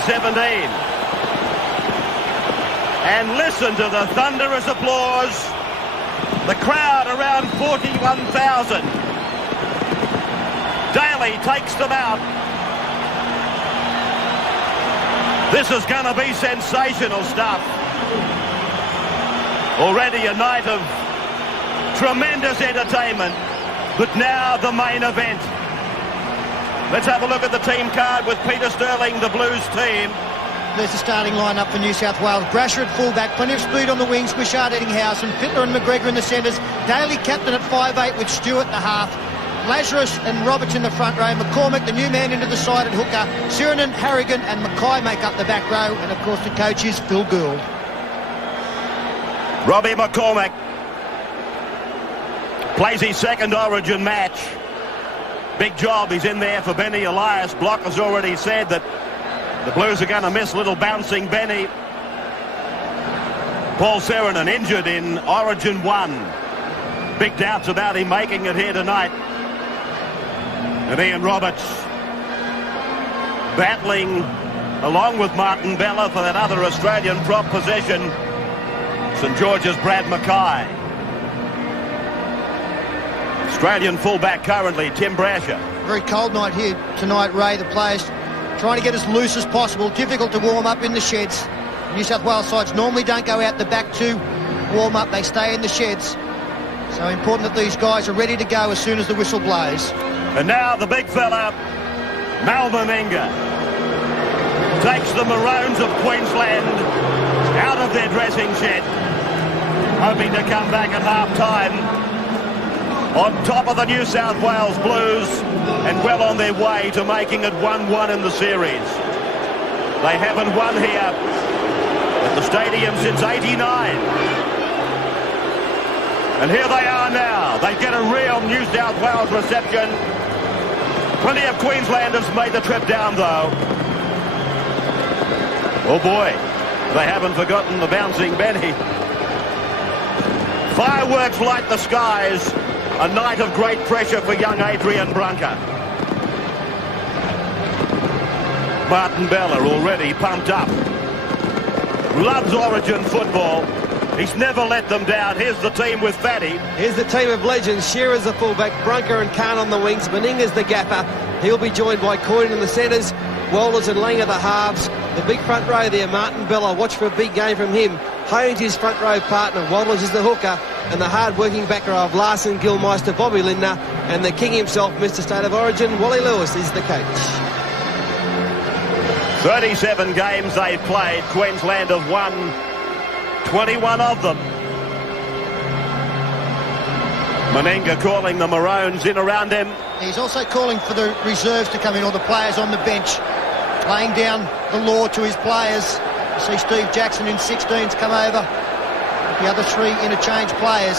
2017. And listen to the thunderous applause. The crowd around 41,000. Daly takes them out. This is going to be sensational stuff. Already a night of tremendous entertainment, but now the main event. Let's have a look at the team card with Peter Sterling, the Blues team. There's the starting lineup for New South Wales. Brasher at fullback, plenty of speed on the wings, Wishart, Eddinghausen, Fittler and McGregor in the centres. Daly captain at 5'8" with Stewart the half. Lazarus and Roberts in the front row. McCormick, the new man, into the side at hooker. Sirinen, Harrigan and Mackay make up the back row. And, of course, the coach is Phil Gould. Robbie McCormick plays his second Origin match. Big job. He's in there for Benny Elias. Block has already said that the Blues are going to miss little bouncing Benny. Paul Sirinen injured in Origin 1. Big doubts about him making it here tonight. And Ian Roberts battling along with Martin Bella for that other Australian prop position. St George's Brad Mackay. Australian fullback currently, Tim Brasher. Very cold night here tonight, Ray. The players trying to get as loose as possible. Difficult to warm up in the sheds. New South Wales sides normally don't go out the back to warm up. They stay in the sheds. So important that these guys are ready to go as soon as the whistle blows. And now the big fella, Mal Meninga, takes the Maroons of Queensland out of their dressing shed, hoping to come back at half-time on top of the New South Wales Blues and well on their way to making it 1-1 in the series. They haven't won here at the stadium since '89. And here they are now. They get a real New South Wales reception. Plenty of Queenslanders made the trip down, though. Oh, boy. They haven't forgotten the bouncing Benny. Fireworks light the skies. A night of great pressure for young Adrian Brunker. Martin Bella already pumped up. Loves Origin football. He's never let them down. Here's the team with Fatty. Here's the team of legends. Shearer's the fullback, Brunker and Khan on the wings, Meninga's the gaffer. He'll be joined by Coyne in the centres, Walters and Langer the halves. The big front row there, Martin Bella. Watch for a big game from him. Hone's his front row partner. Walters is the hooker. And the hard-working backer of Larson, Gilmeister, Bobby Lindner. And the king himself, Mr. State of Origin, Wally Lewis, is the coach. 37 games they've played. Queensland have won 21 of them. Meninga calling the Maroons in around him. He's also calling for the reserves to come in, or the players on the bench, laying down the law to his players. You see Steve Jackson in 16s come over. The other three interchange players.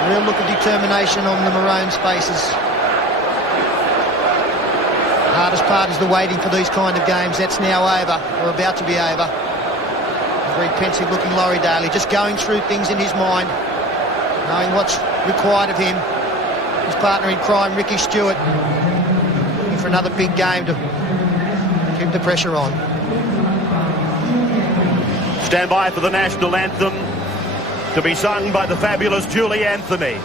A real look of determination on the Maroons' faces. The hardest part is the waiting for these kind of games. That's now over, or about to be over. Very pensive looking Laurie Daly, just going through things in his mind, knowing what's required of him. His partner in crime, Ricky Stewart, looking for another big game to keep the pressure on. Stand by for the national anthem to be sung by the fabulous Julie Anthony.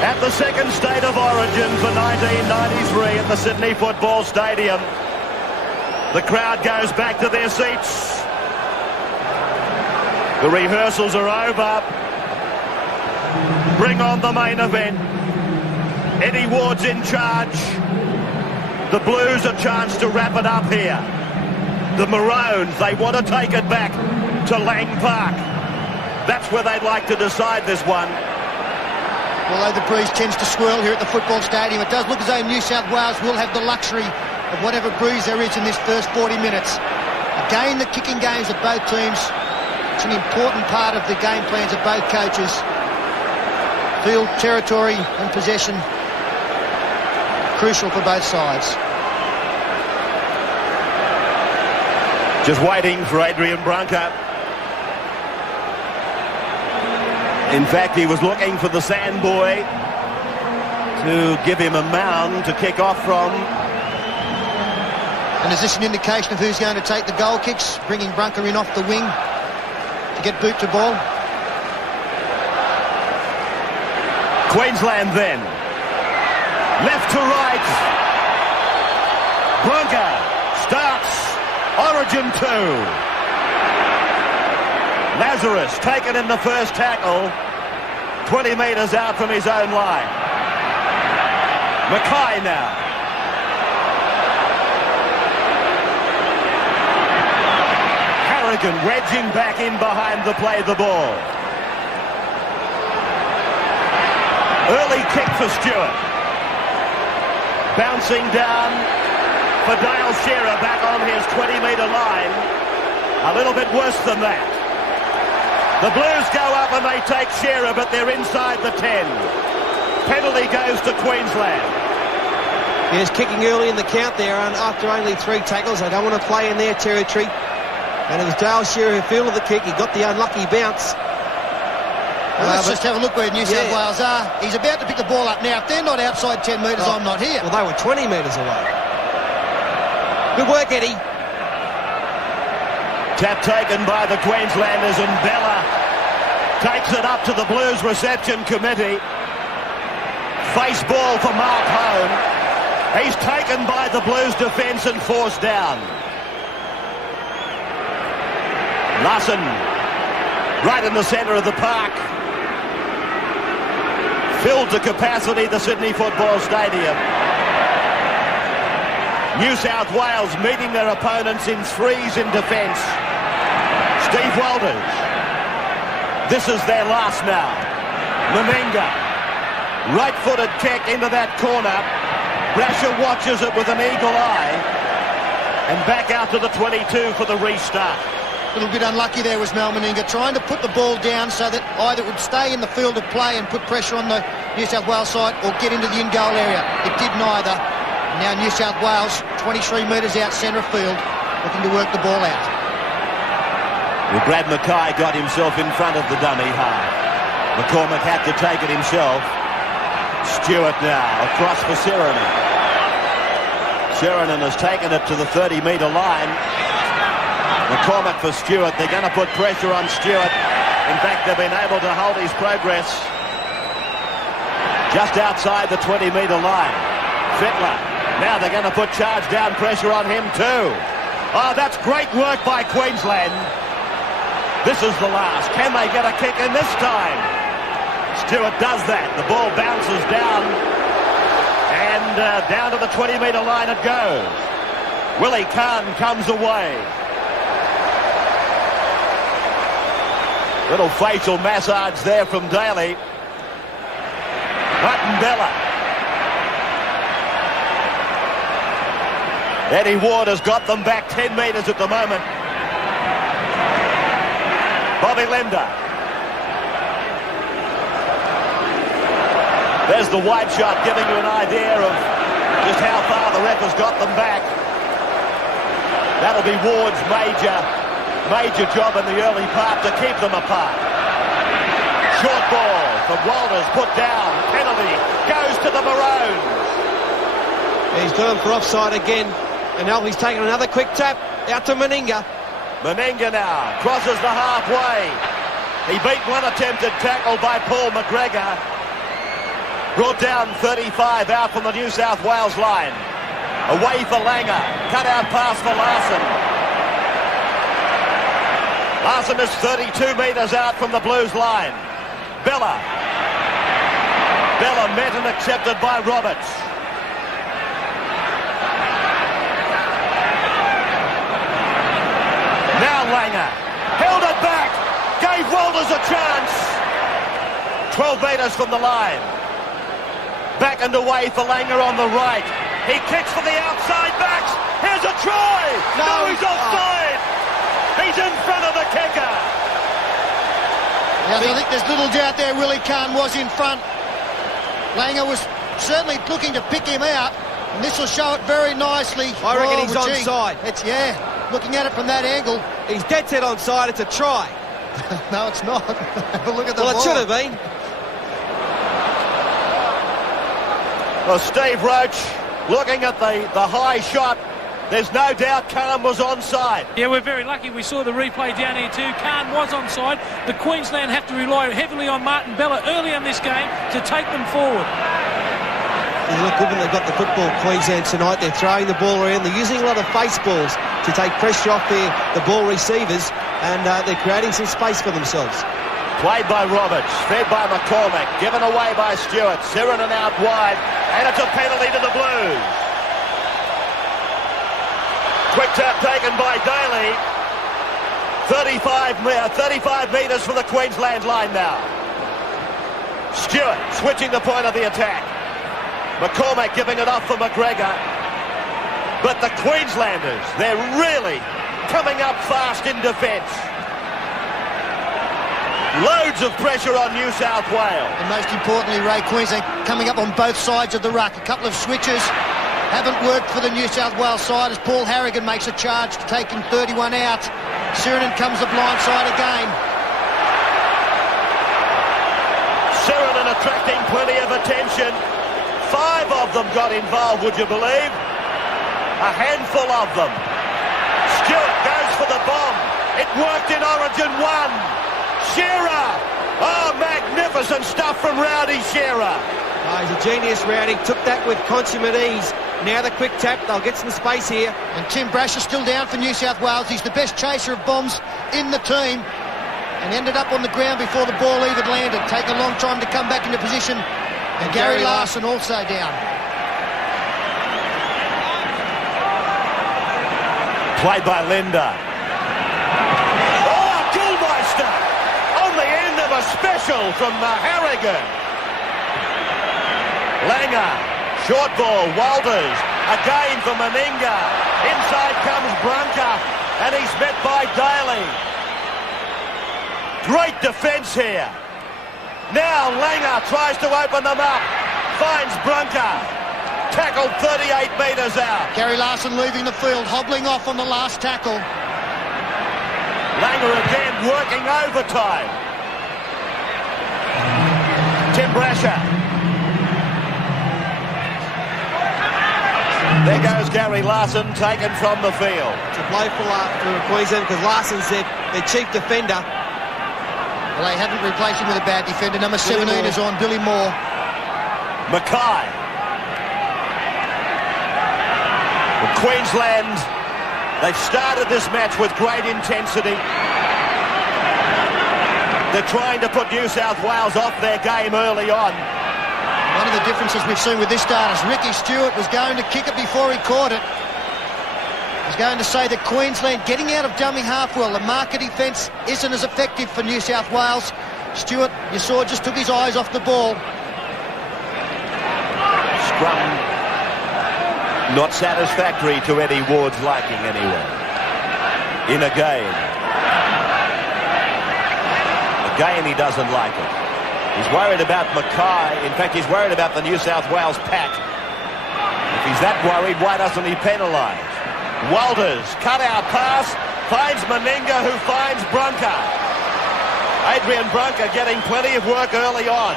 At the second State of Origin for 1993 at the Sydney Football Stadium. The crowd goes back to their seats. The rehearsals are over. Bring on the main event. Eddie Ward's in charge. The Blues a chance to wrap it up here. The Maroons, they want to take it back to Lang Park. That's where they'd like to decide this one. Although the breeze tends to swirl here at the football stadium, it does look as though New South Wales will have the luxury of whatever breeze there is in this first 40 minutes. Again, the kicking games of both teams. It's an important part of the game plans of both coaches. Field, territory and possession, crucial for both sides. Just waiting for Adrian Branca. In fact, he was looking for the sand boy to give him a mound to kick off from. And is this an indication of who's going to take the goal kicks, bringing Branca in off the wing to get boot to ball? Queensland then. Left to right. Branca starts Origin 2. Lazarus taken in the first tackle, 20 metres out from his own line. Mackay now. Harrigan wedging back in behind the play the ball. Early kick for Stewart. Bouncing down for Dale Shearer back on his 20-metre line. A little bit worse than that. The Blues go up and they take Shearer, but they're inside the 10. Penalty goes to Queensland. He was kicking early in the count there, and after only 3 tackles, they don't want to play in their territory. And it was Dale Shearer who fielded the kick. He got the unlucky bounce. Well, let's just have a look where New South Wales are. He's about to pick the ball up now. If they're not outside 10 metres, I'm not here. Well, they were 20 metres away. Good work, Eddie. Tap taken by the Queenslanders, and Bella takes it up to the Blues reception committee. Face ball for Mark Hone. He's taken by the Blues defence and forced down. Larson, right in the centre of the park. Filled to capacity the Sydney Football Stadium. New South Wales meeting their opponents in threes in defence. Steve Walters. This is their last now. Meninga. Right-footed kick into that corner. Brasher watches it with an eagle eye. And back out to the 22 for the restart. A little bit unlucky there was Mal Meninga, trying to put the ball down so that either it would stay in the field of play and put pressure on the New South Wales side or get into the in-goal area. It did neither. Now New South Wales, 23 metres out centre field, looking to work the ball out. Well, Brad Mackay got himself in front of the dummy half. McCormick had to take it himself. Stewart now, across for Sheridan. Sheridan has taken it to the 30-metre line. McCormick for Stewart. They're going to put pressure on Stewart. In fact, they've been able to hold his progress just outside the 20-metre line. Fittler. Now they're going to put charge down pressure on him too. Oh, that's great work by Queensland. This is the last. Can they get a kick in this time? Stewart does that. The ball bounces down. And down to the 20-metre line it goes. Willie Kahn comes away. Little facial massage there from Daly. Martin Bella. Eddie Ward has got them back 10 metres at the moment. Bobby Linder. There's the wide shot, giving you an idea of just how far the ref has got them back. That'll be Ward's major job in the early part to keep them apart. Short ball from Walters, put down, penalty, goes to the Maroons. He's got him for offside again, and now he's taken another quick tap out to Meninga. Meninga now crosses the halfway. He beat one attempted tackle by Paul McGregor. Brought down 35 out from the New South Wales line. Away for Langer. Cut out pass for Larson. Larson is 32 metres out from the Blues line. Bella met and accepted by Roberts. Now Langer held it back, gave Walters a chance. 12 metres from the line. Back and away for Langer on the right. He kicks for the outside backs. Here's a try. No, he's offside. He's in front of the kicker. Yeah, I think there's little doubt there Willie Kahn was in front. Langer was certainly looking to pick him out, and this will show it very nicely. I reckon he's onside. Looking at it from that angle. He's dead set onside. It's a try. No, it's not. Have a look at the ball. Well, it should have been. Well, Steve Roach looking at the high shot. There's no doubt Kahn was onside. Yeah, we're very lucky we saw the replay down here too. Kahn was onside. The Queensland have to rely heavily on Martin Bella early in this game to take them forward. They look good when they've got the football, Queensland, tonight. They're throwing the ball around. They're using a lot of face balls to take pressure off the ball receivers, and they're creating some space for themselves. Played by Roberts, fed by McCormick, given away by Stewart. Sirenen out wide, and it's a penalty to the Blues. Quick tap taken by Daly. 35 metres from the Queensland line now. Stewart switching the point of the attack. McCormack giving it off for McGregor. But the Queenslanders, they're really coming up fast in defence. Loads of pressure on New South Wales. And most importantly, Ray, Queensland coming up on both sides of the ruck. A couple of switches haven't worked for the New South Wales side as Paul Harrigan makes a charge to take him 31 out. Sirenen comes the blind side again. Sirenen attracting plenty of attention. 5 of them got involved, would you believe? A handful of them. Stewart goes for the bomb. It worked in Origin 1. Shearer! Oh, magnificent stuff from Rowdy Shearer. Oh, he's a genius, Rowdy. Took that with consummate ease. Now the quick tap. They'll get some space here. And Tim Brasher's still down for New South Wales. He's the best chaser of bombs in the team and ended up on the ground before the ball even landed. Take a long time to come back into position. And Gary Larson also down. Played by Linda. Oh, Gilmeister! On the end of a special from Harrigan. Langer, short ball, Walters, again for Meninga. Inside comes Brunker, and he's met by Daly. Great defence here. Now Langer tries to open them up, finds Brunker. Tackled 38 metres out. Gary Larson leaving the field, hobbling off on the last tackle. Langer again working overtime. Tim Brasher. There goes Gary Larson, taken from the field. It's a blow for Queensland because Larson's their chief defender. Well, they haven't replaced him with a bad defender. Number 17 is on, Billy Moore. Mackay. Well, Queensland, they've started this match with great intensity. They're trying to put New South Wales off their game early on. One of the differences we've seen with this start is Ricky Stewart was going to kick it before he caught it. He's going to say that Queensland getting out of dummy half well. The marker defence isn't as effective for New South Wales. Stewart, you saw, just took his eyes off the ball. Scrum not satisfactory to Eddie Ward's liking anyway. In a game. Again, he doesn't like it. He's worried about Mackay. In fact, he's worried about the New South Wales pack. If he's that worried, why doesn't he penalise? Walters, cut-out pass, finds Meninga, who finds Brunker. Adrian Brunker getting plenty of work early on.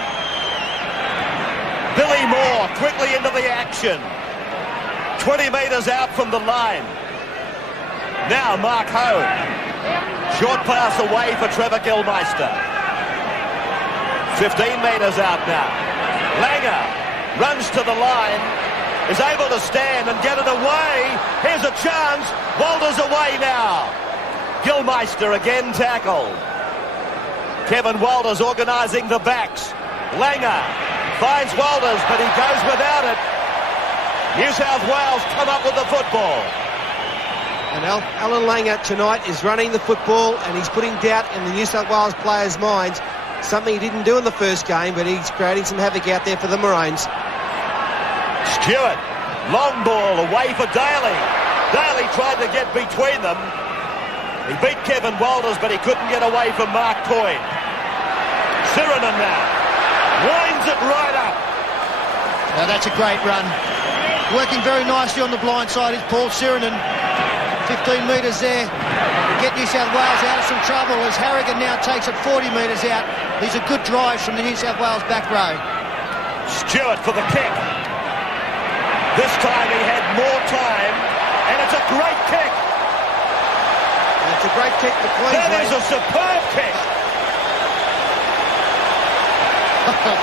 Billy Moore quickly into the action. 20 metres out from the line. Now Mark Hone. Short pass away for Trevor Gilmeister. 15 metres out now. Langer runs to the line. is able to stand and get it away. Here's a chance. Walters away now. Gilmeister again tackled. Kevin Walters organising the backs. Langer finds Walters, but he goes without it. New South Wales come up with the football. And Alan Langer tonight is running the football, and he's putting doubt in the New South Wales players' minds. Something he didn't do in the first game, but he's creating some havoc out there for the Maroons. Stewart, long ball away for Daly. Daly tried to get between them. He beat Kevin Walters, but he couldn't get away from Mark Coyne. Sirenen now winds it right up. Now that's a great run. Working very nicely on the blind side is Paul Sirenen. 15 metres there to get New South Wales out of some trouble as Harrigan now takes it 40 metres out. These are good drives from the New South Wales back row. Stewart for the kick. This time he had more time, and it's a great kick. It's a great kick for Queensland. That is a superb kick.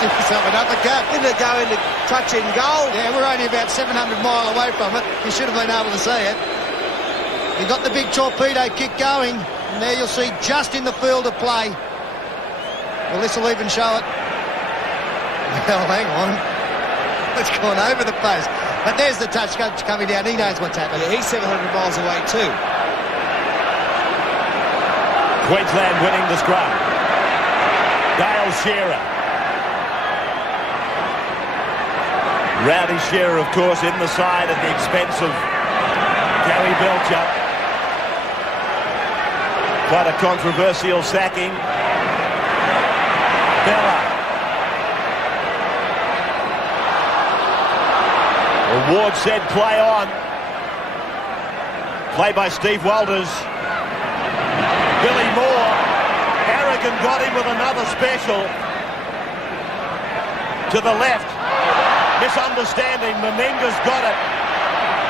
Give yourself an uppercut. Didn't it go into touch in goal? Yeah, we're only about 700 mile away from it. You should have been able to see it. He got the big torpedo kick going, and there you'll see just in the field of play. Well, this will even show it. Well, hang on. It's gone over the post. But there's the touch coming down. He knows what's happening. Yeah, he's 700 miles away too. Queensland winning the scrum. Dale Shearer. Rowdy Shearer, of course, in the side at the expense of Gary Belcher. Quite a controversial sacking. Bella. Ward said play on. Play by Steve Walters. Billy Moore. Harrigan got him with another special. To the left. Misunderstanding. Meninga's got it.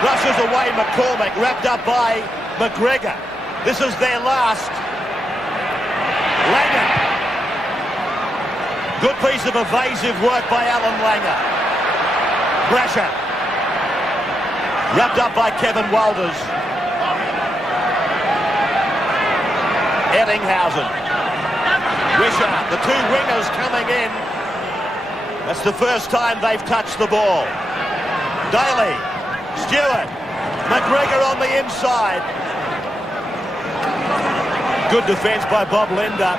Rushes away McCormick. Wrapped up by McGregor. This is their last. Langer. Good piece of evasive work by Alan Langer. Brasher. Wrapped up by Kevin Walters. Eddinghausen. Wishart, the two wingers coming in. That's the first time they've touched the ball. Daly. Stewart. McGregor on the inside. Good defence by Bob Linder.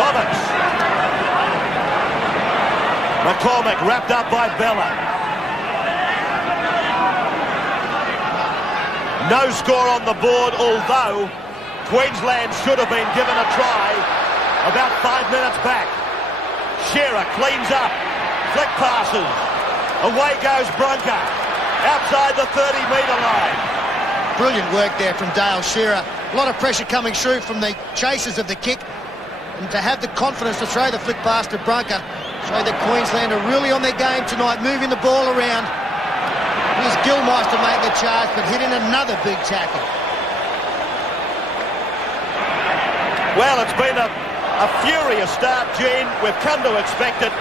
Roberts. McCormick wrapped up by Bella. No score on the board, although Queensland should have been given a try about 5 minutes back. Shearer cleans up. Flick passes. Away goes Brunker. Outside the 30-metre line. Brilliant work there from Dale Shearer. A lot of pressure coming through from the chasers of the kick. And to have the confidence to throw the flick pass to Brunker, show that Queensland are really on their game tonight, moving the ball around. Here's Gilmeister making a charge, but hitting another big tackle. Well, it's been a furious start, Gene. We've come to expect it.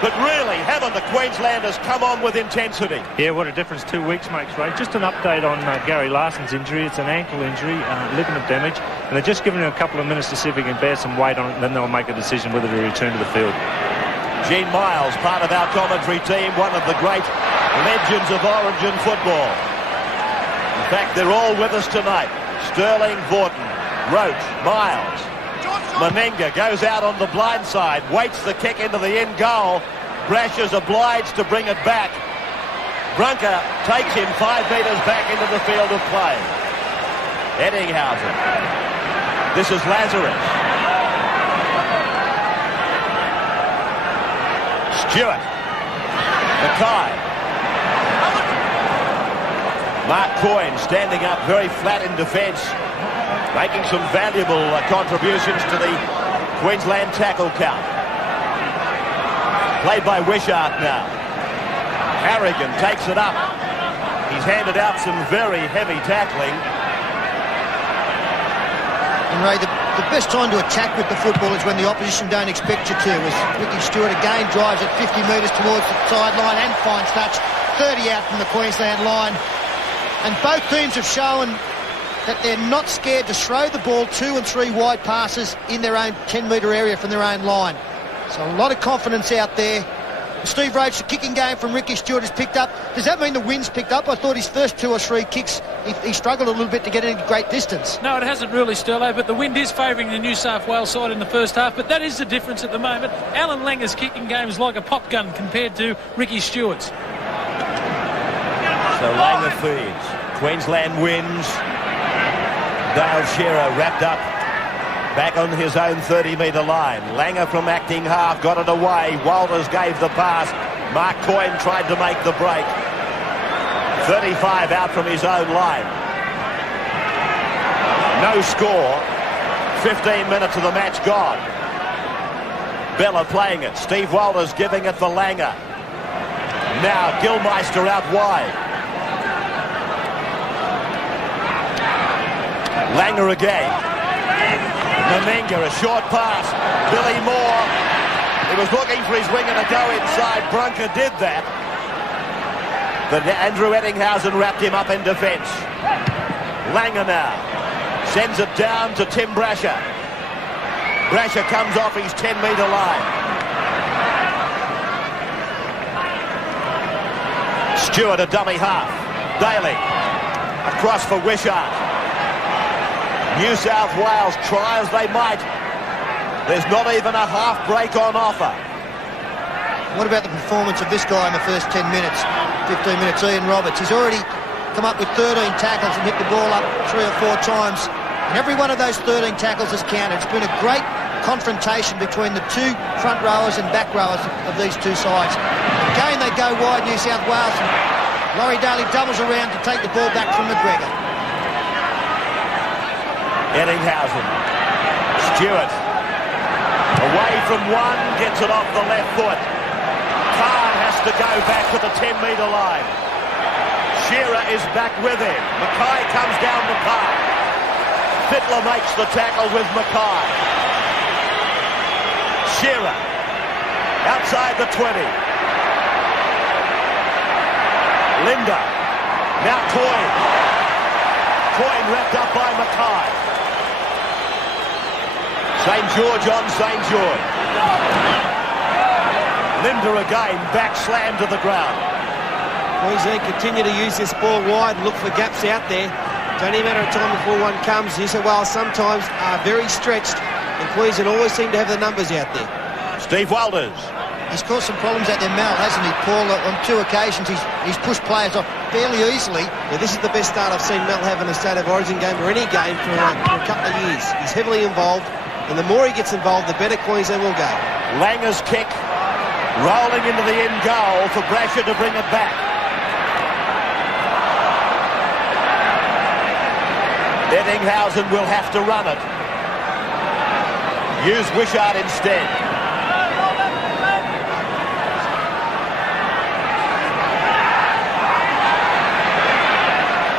But really, haven't the Queenslanders come on with intensity? Yeah, what a difference 2 weeks makes, Ray. Just an update on Gary Larson's injury. It's an ankle injury, ligament damage, and they're just giving him a couple of minutes to see if he can bear some weight on it, and then they'll make a decision whether to return to the field. Gene Miles, part of our commentary team, one of the great legends of Origin football. In fact, they're all with us tonight. Sterling, Vorton, Roach, Miles. Meninga goes out on the blind side, waits the kick into the end goal. Brash is obliged to bring it back. Brunker takes him 5 metres back into the field of play. Eddinghausen. This is Lazarus. Stewart. Mackay. Mark Coyne standing up very flat in defence, making some valuable contributions to the Queensland tackle count. Played by Wishart now. Harrigan takes it up. He's handed out some very heavy tackling. And Ray, the best time to attack with the football is when the opposition don't expect you to. As Ricky Stewart again drives at 50 metres towards the sideline and finds touch. 30 out from the Queensland line. And both teams have shown that they're not scared to throw the ball 2 and 3 wide passes in their own 10-metre area from their own line. So a lot of confidence out there. Steve Roach, the kicking game from Ricky Stewart has picked up. Does that mean the wind's picked up? I thought his first 2 or 3 kicks, he struggled a little bit to get any great distance. No, it hasn't really, Sterlo, but the wind is favouring the New South Wales side in the first half. But that is the difference at the moment. Alan Langer's kicking game is like a pop gun compared to Ricky Stewart's. So Langer feeds. Queensland wins. Dale Shearer wrapped up. Back on his own 30-metre line. Langer from acting half got it away. Walters gave the pass. Mark Coyne tried to make the break. 35 out from his own line. No score. 15 minutes of the match gone. Bella playing it. Steve Walters giving it for Langer. Now Gilmeister out wide. Langer again. Meninga, a short pass. Billy Moore. He was looking for his winger to go inside. Brunker did that. But Andrew Ettinghausen wrapped him up in defence. Langer now. Sends it down to Tim Brasher. Brasher comes off his 10-metre line. Stewart a dummy half. Daly. Across for Wishart. New South Wales try as they might. There's not even a half break on offer. What about the performance of this guy in the first 10 minutes, 15 minutes, Ian Roberts? He's already come up with 13 tackles and hit the ball up 3 or 4 times. And every one of those 13 tackles has counted. It's been a great confrontation between the 2 front rowers and back rowers of these 2 sides. Again, they go wide, New South Wales. And Laurie Daly doubles around to take the ball back from McGregor. Ettinghausen. Stewart. Away from one, gets it off the left foot. Carr has to go back to the 10-metre line. Shearer is back with him. Mackay comes down the park. Fittler makes the tackle with Mackay. Shearer. Outside the 20. Linda. Now Coyne. Coyne wrapped up by Mackay. St. George on St. George. Linda again, back slam to the ground. Queensland continue to use this ball wide and look for gaps out there. It's only a matter of time before one comes. New South Wales sometimes are very stretched, and Queensland always seem to have the numbers out there. Steve Walters. He's caused some problems out there, Mal, hasn't he, Paul? On 2 occasions, he's pushed players off fairly easily. Yeah, this is the best start I've seen Mel have in a State of Origin game or any game for a couple of years. He's heavily involved. And the more he gets involved, the better Queensland will go. Langer's kick rolling into the end goal for Brasher to bring it back. Ettinghausen will have to run it. Use Wishart instead.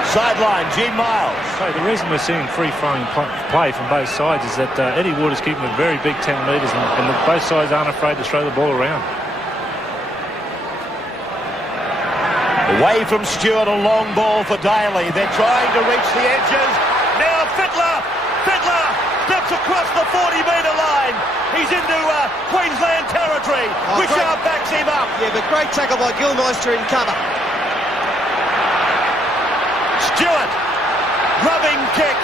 Sideline, Gene Miles. So the reason we're seeing free-flowing play from both sides is that Eddie Ward is keeping a very big 10 metres and both sides aren't afraid to throw the ball around. Away from Stewart, a long ball for Daly. They're trying to reach the edges. Now Fittler steps across the 40-metre line. He's into Queensland territory. Wishart backs him up. Yeah, but great tackle by Gilmeister in cover. Stewart, rubbing kick.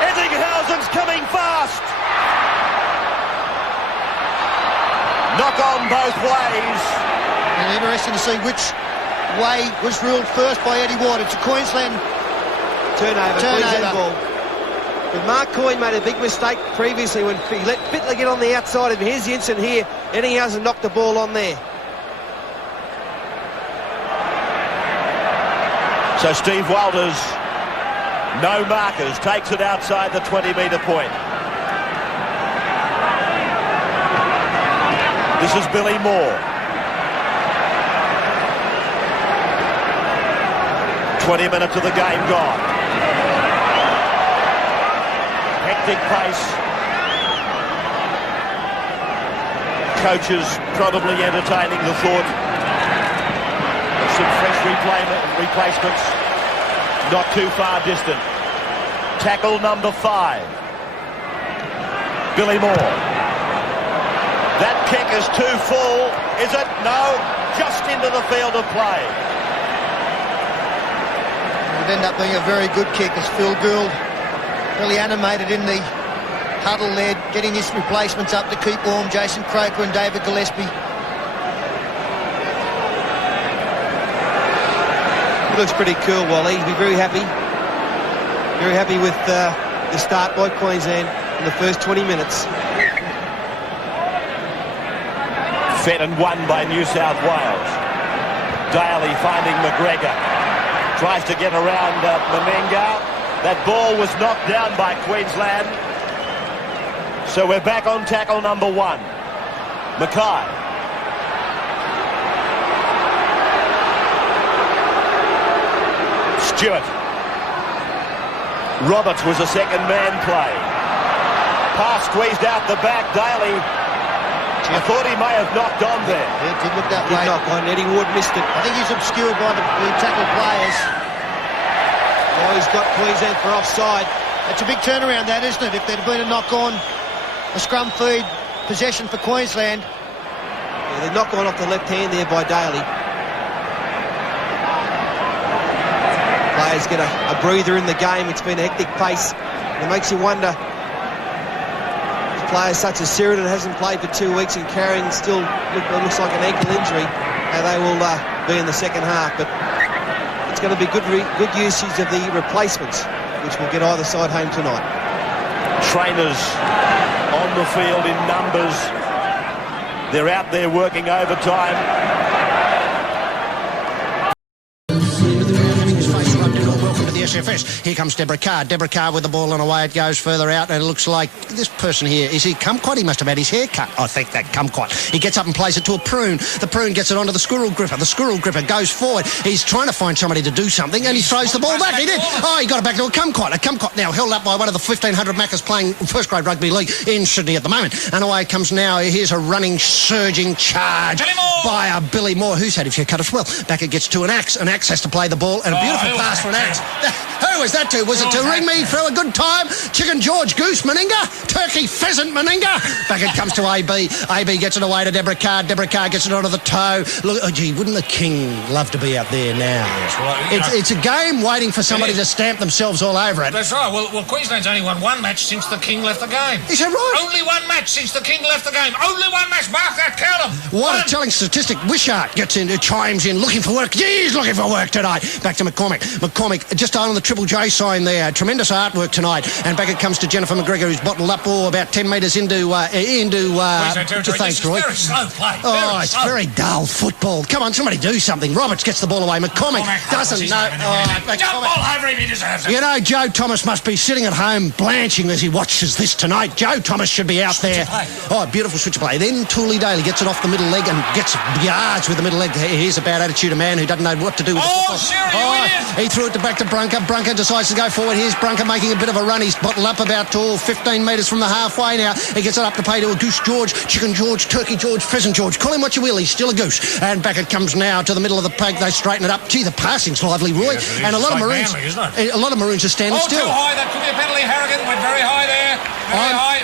Ettinghausen's coming fast. Knock on both ways. And interesting to see which way was ruled first by Eddie Ward. It's a Queensland turnover. Queensland ball. But Mark Coyne made a big mistake previously when he let Fittler get on the outside of him. Here's the instant here. Ettinghausen knocked the ball on there. So Steve Walters, no markers, takes it outside the 20-metre point. This is Billy Moore. 20 minutes of the game gone. Hectic pace. Coaches probably entertaining the thought of some fresh replacements not too far distant. Tackle number 5. Billy Moore. That kick is too full. Is it? No. Just into the field of play. It would end up being a very good kick as Phil Gould, really animated in the huddle there, getting his replacements up to keep warm, Jason Croker and David Gillespie. He looks pretty cool, Wally. He'll be very happy. Very happy with the start by Queensland in the first 20 minutes. Set and won by New South Wales. Daly finding McGregor. Tries to get around Meninga. That ball was knocked down by Queensland. So we're back on tackle number 1. Mackay. Stewart. Roberts was a second man play. Pass squeezed out the back. Daly. I thought he may have knocked on there. It did look that way. Did knock on. Eddie Ward missed it. I think he's obscured by the tackle players. Oh, he's got Queensland for offside. It's a big turnaround, that, isn't it? If there'd been a knock-on, a scrum feed possession for Queensland. Yeah, the knock-on off the left hand there by Daly. Players get a breather in the game. It's been a hectic pace. It makes you wonder. Players such as Sheridan hasn't played for 2 weeks and carrying still looks like an ankle injury. How they will be in the second half, but it's going to be good usage of the replacements, which will get either side home tonight. Trainers on the field in numbers. They're out there working overtime. SFS. Here comes Deborah Carr. Deborah Carr with the ball and away it goes further out, and it looks like this person here, is he kumquat? He must have had his hair cut. I think that kumquat. He gets up and plays it to a prune. The prune gets it onto the squirrel gripper. The squirrel gripper goes forward. He's trying to find somebody to do something, and he throws the ball back. He did. Oh, he got it back to a kumquat. A kumquat now held up by one of the 1,500 Maccas playing first grade rugby league in Sydney at the moment. And away it comes now. Here's a running, surging charge by a Billy Moore, who's had his hair cut as well. Back it gets to an Axe. An Axe has to play the ball, and a beautiful pass for an Axe. Who was that to? Was it to ring me through a good time? Chicken George Goose Meninga? Turkey Pheasant Meninga? Back it comes to AB. AB gets it away to Deborah Carr. Deborah Carr gets it onto the toe. Look, oh gee, wouldn't the King love to be up there now? Yes, well, it's a game waiting for somebody to stamp themselves all over it. That's right. Well, Queensland's only won one match since the King left the game. Is that right? Only one match since the King left the game. Only one match. Mark that, count them. What a telling statistic. Wishart gets in, chimes in, looking for work. He's looking for work tonight. Back to McCormick. McCormick just on the Triple J sign there. Tremendous artwork tonight. And back it comes to Jennifer McGregor, who's bottled up about 10 metres into thanks, Roy. Very slow play. It's very dull football. Come on, somebody do something. Roberts gets the ball away. McCormick doesn't know. Jump all over him, he deserves it. You know, Joe Thomas must be sitting at home blanching as he watches this tonight. Joe Thomas should be out there. Oh, beautiful switch of play. Then Tooley Daly gets it off the middle leg and gets yards with the middle leg. Here's a bad attitude of man who doesn't know what to do with the football. He threw it back to Brunker. Brunker decides to go forward. Here's Brunker making a bit of a run. He's bottled up about 15 metres from the halfway now. He gets it up to pay to a Goose George, Chicken George, Turkey George, Pheasant George. Call him what you will, he's still a goose. And back it comes now to the middle of the peg. They straighten it up. Gee, the passing's lively, Roy. Yes, and a lot of Maroons. Manly, a lot of Maroons are standing still. Too high. That could be a penalty. Harrigan went very high there. Very high.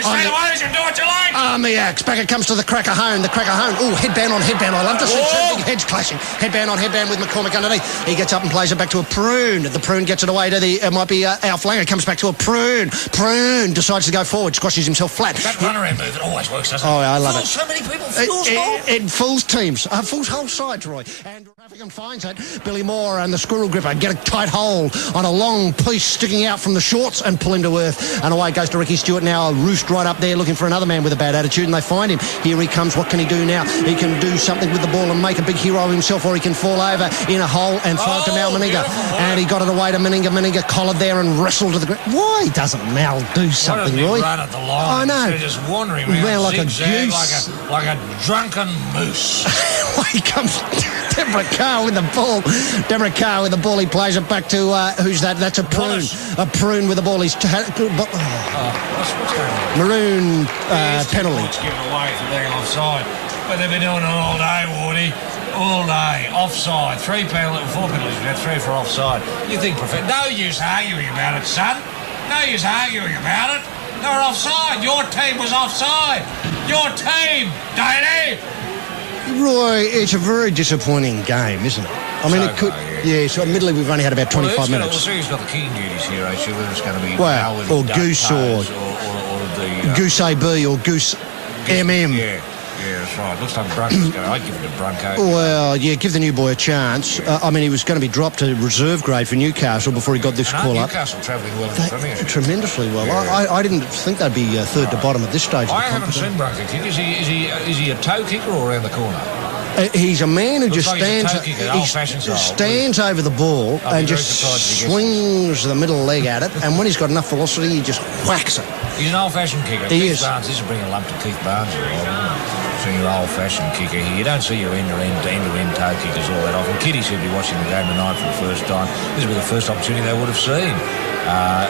Stay away. You can do what you like. On the axe. Back it comes to the Cracker Hone. The Cracker Hone. Oh, headband on headband. I love to see two big heads clashing. Headband on headband with McCormick underneath. He gets up and plays it back to a prune. The prune gets it away to the, it might be Alf Langer. Comes back to a prune. Prune decides to go forward. Squashes himself flat. That runaround move, it always works, doesn't it? Oh, I love it. So many people. It fools teams. Fools whole sides, Roy. And Raffigan finds it. Billy Moore and the squirrel gripper get a tight hold on a long piece sticking out from the shorts and pull him to earth. And away it goes to Ricky Stewart now, roost right up there looking for another man with a bad attitude, and they find him. Here he comes. What can he do now? He can do something with the ball and make a big hero of himself, or he can fall over in a hole and throw it to Mal Meninga. And he got it away to Meninga. Meninga collared there and wrestled to the ground. Why doesn't Mal do something, Roy? Run at the line. I know. Instead of just wandering around like a goose. Like a drunken moose. He comes Deborah Carr with the ball. Deborah Carr with the ball. He plays it back to who's that? That's a prune. A prune with the ball. He's what's going on? Maroon penalty. It's given away for being offside. But they've been doing it all day, Wardy. all day. Offside. 4 penalties. We've had 3 for offside. You think no use arguing about it, son. No use arguing about it. They were offside. Your team was offside. Your team, Danny. Roy, it's a very disappointing game, isn't it? I mean, it could... Yeah, so admittedly we've only had about 25 minutes. We'll see who's got the kicking duties here, actually, whether it's going to be... Well, or Goose or the... Goose AB or Goose MM. Yeah, that's right. Looks like Brunko's going to... I'd give it to Brunko. Well, yeah, give the new boy a chance. I mean, he was going to be dropped to reserve grade for Newcastle before he got this call-up. Newcastle travelling well in the Premiership. Tremendously well. Yeah. I didn't think they'd be third to bottom at this stage of the competition. I haven't seen Brunko kick. Is he a toe kicker or around the corner? He's a man who Looks just like stands over the ball and just swings the middle leg at it, and when he's got enough velocity, he just whacks it. He's an old-fashioned kicker. This is bringing a lump to Keith Barnes here. See your old-fashioned kicker here. You don't see your end-to-end toe kickers all that often. Kitty should be watching the game tonight for the first time. This will be the first opportunity they would have seen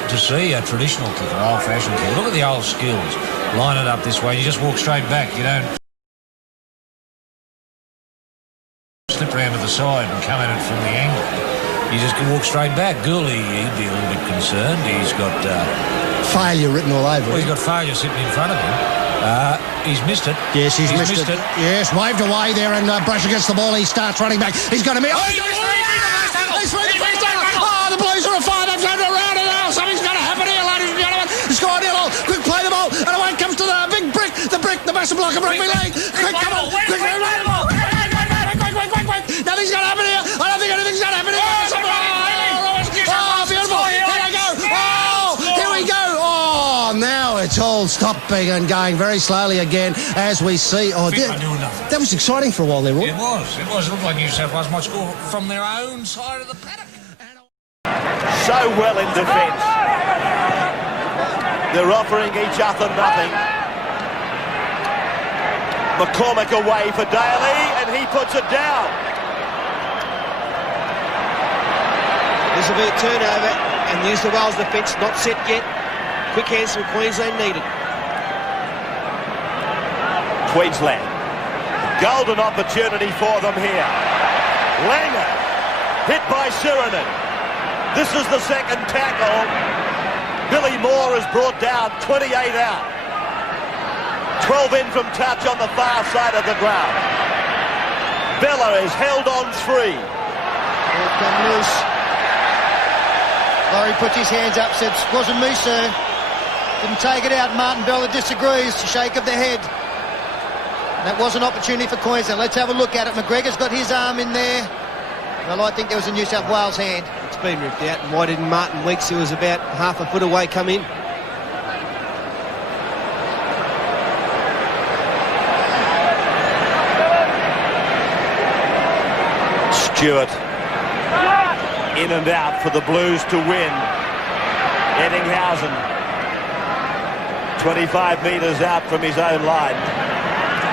to see a traditional kicker, old-fashioned kicker. Look at the old skills. Line it up this way. You just walk straight back. You don't slip round to the side and come at it from the angle. You just can walk straight back. Gooley, he'd be a little bit concerned. He's got... failure written all over him. He's got failure sitting in front of him. He's missed it. Yes, he's missed it. Yes, waved away there and brush against the ball. He starts running back. He's going to miss. He's through the first down. Oh, the Blues are a fire. They've turned around and now something's going to happen here, ladies and gentlemen. Score nil. Quick play the ball. And away comes to the big brick. The massive block of rugby league. Quick, come on. Quick, nothing's going to happen here. I don't think anything's going to happen here. Oh, beautiful. Here they go. Oh, here we go. Oh, now it's all stopping and going very slowly again as we see. Oh, that was exciting for a while there, Roy. It was. It looked like New South Wales might score from their own side of the paddock. So well in defence. They're offering each other nothing. McCormick away for Daly, and he puts it down. This will be a turnover, and New South Wales defence not set yet. Quick hands from Queensland needed. Queensland. Golden opportunity for them here. Langer. Hit by Sirinen. This is the second tackle. Billy Moore is brought down, 28 out. 12 in from touch on the far side of the ground. Bella is held on 3. Ball come loose. Laurie puts his hands up, said, "Wasn't me, sir." Didn't take it out. Martin Bella disagrees. Shake of the head. That was an opportunity for Queensland. Let's have a look at it. McGregor's got his arm in there. Well, I think there was a New South Wales hand. It's been ripped out, and why didn't Martin Weeks, who was about half a foot away, come in? Stewart in and out for the Blues to win. Eddinghausen 25 metres out from his own line.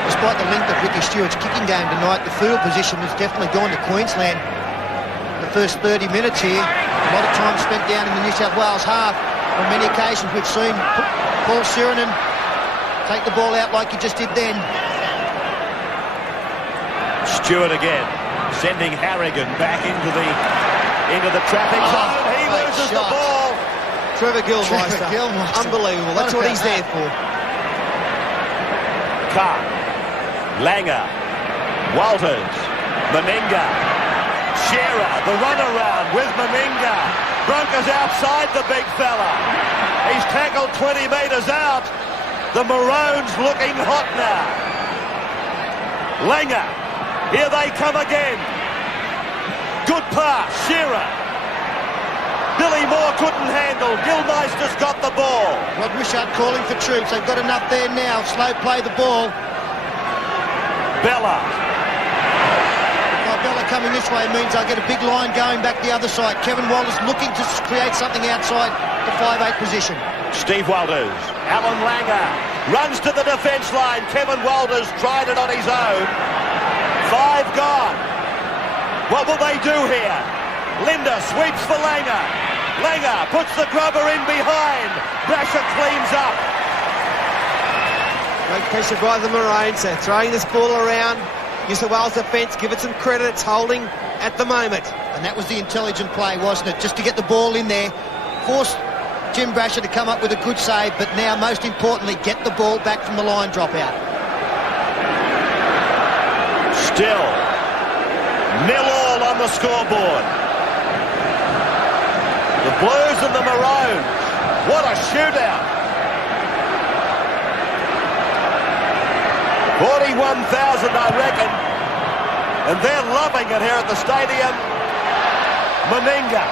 Despite the length of Ricky Stewart's kicking game tonight, the field position has definitely gone to Queensland. The first 30 minutes here, a lot of time spent down in the New South Wales half. On many occasions we've seen Paul Sirinen take the ball out like he just did then. Stewart again, sending Harrigan back into the traffic zone. He loses the ball. Trevor Gilmeister. Unbelievable. That's what he's there for. Carr, Langer, Walters, Meninga, Shearer, the runaround with Meninga. Broncos outside the big fella. He's tackled 20 metres out. The Maroons looking hot now. Langer, here they come again. Good pass, Shearer. Billy Moore couldn't handle. Gilmeister's got the ball. Rod Wishart calling for troops. They've got enough there now. Slow play the ball. Bella. Bella coming this way means they'll get a big line going back the other side. Kevin Walters looking to create something outside the 5'8 position. Steve Walters. Alan Langer runs to the defence line. Kevin Walters tried it on his own. 5 gone. What will they do here? Linda sweeps for Langer. Langer puts the grubber in behind. Brasher cleans up. Great pressure by the Maroons. They're throwing this ball around. New South Wales defence, give it some credit, it's holding at the moment. And that was the intelligent play, wasn't it? Just to get the ball in there, force Jim Brasher to come up with a good save, but now, most importantly, get the ball back from the line dropout. Still 0-0 on the scoreboard. The Blues and the Maroons. What a shootout. 41,000, I reckon. And they're loving it here at the stadium. Meninga.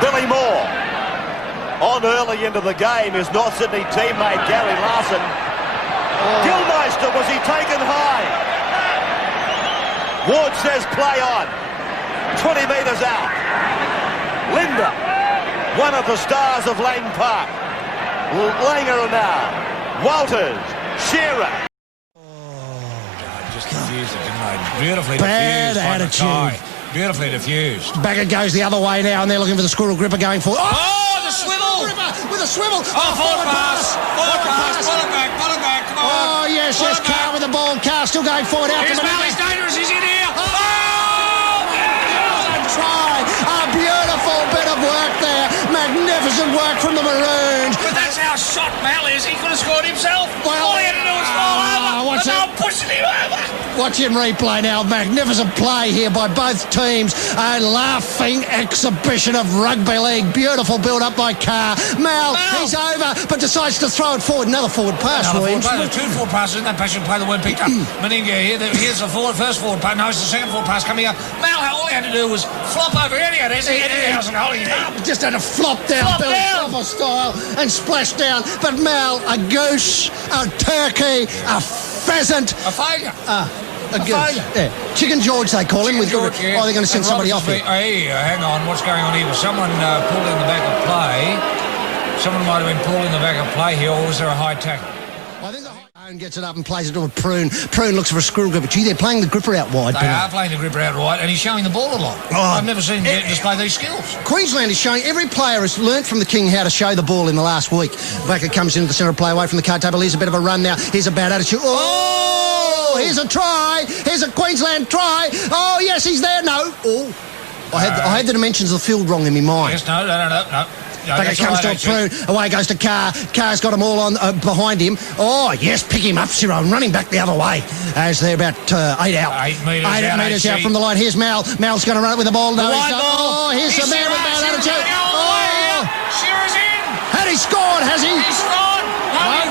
Billy Moore. On early into the game is North Sydney teammate Gary Larson. Gilmeister, was he taken high? Ward says play on. 20 metres out. Linda, one of the stars of Lang Park. Langer now. Walters, Shearer. Just diffused it, didn't they? Beautifully Bad diffused. attitude. Beautifully diffused. Back it goes the other way now, and they're looking for the squirrel gripper going forward. Oh, the swivel! With a swivel. Forward pass. Forward pass. Pull it back. Come on. Oh, yes, Carr with the ball. Carr still going forward out Here's to Mal, he's dangerous. He's in here. Try. A beautiful bit of work there. Magnificent work from the Maroons. But that's how shot Mal is. He could have scored himself. Well, all he had to do was fall over. what's and that? now pushing him over. Watch in replay now. Magnificent play here by both teams. A laughing exhibition of rugby league. Beautiful build-up by Carr. Mal, he's over, but decides to throw it forward. Another forward pass, Roy. Two forward passes in that passion play that weren't picked up. Meninga here. Here's the first forward pass. No, it's the second forward pass coming up. Mal, all he had to do was flop over Elliott. Eddie wasn't holding it up. Just had to flop down, Billy Flopper style, and splash down. But Mal, a goose, a turkey, a pheasant. A failure. A goose. Yeah. Chicken George, they call him. George, yeah. Oh, they're going to send somebody off here. Hey, hang on. What's going on here? Was someone pulled in the back of play? Someone might have been pulled in the back of play here, or was there a high tackle? I think the Hone gets it up and plays it to a Prune. Prune looks for a squirrel gripper. Gee, they're playing the gripper out wide. They are playing the gripper out wide, and he's showing the ball a lot. I've never seen him display these skills. Queensland is showing, every player has learnt from the King how to show the ball in the last week. Backer comes into the centre play away from the card table. Here's a bit of a run now. Here's a bad attitude. Oh, here's a try. Here's a Queensland try. Oh, yes, he's there. No. Oh, I had the dimensions of the field wrong in my mind. Yes, no. Back it comes to a Prune. Away goes to Carr. Carr's got them all on behind him. Oh, yes, pick him up, Ciro, and running back the other way as they're about 8 out. 8 metres out. 8 metres out from the line. Here's Mal. Mal's going to run it with the ball. No, he's not. Oh, here's the man with bad attitude. Oh, Shearer's in. Had he scored, has he? He scored. No.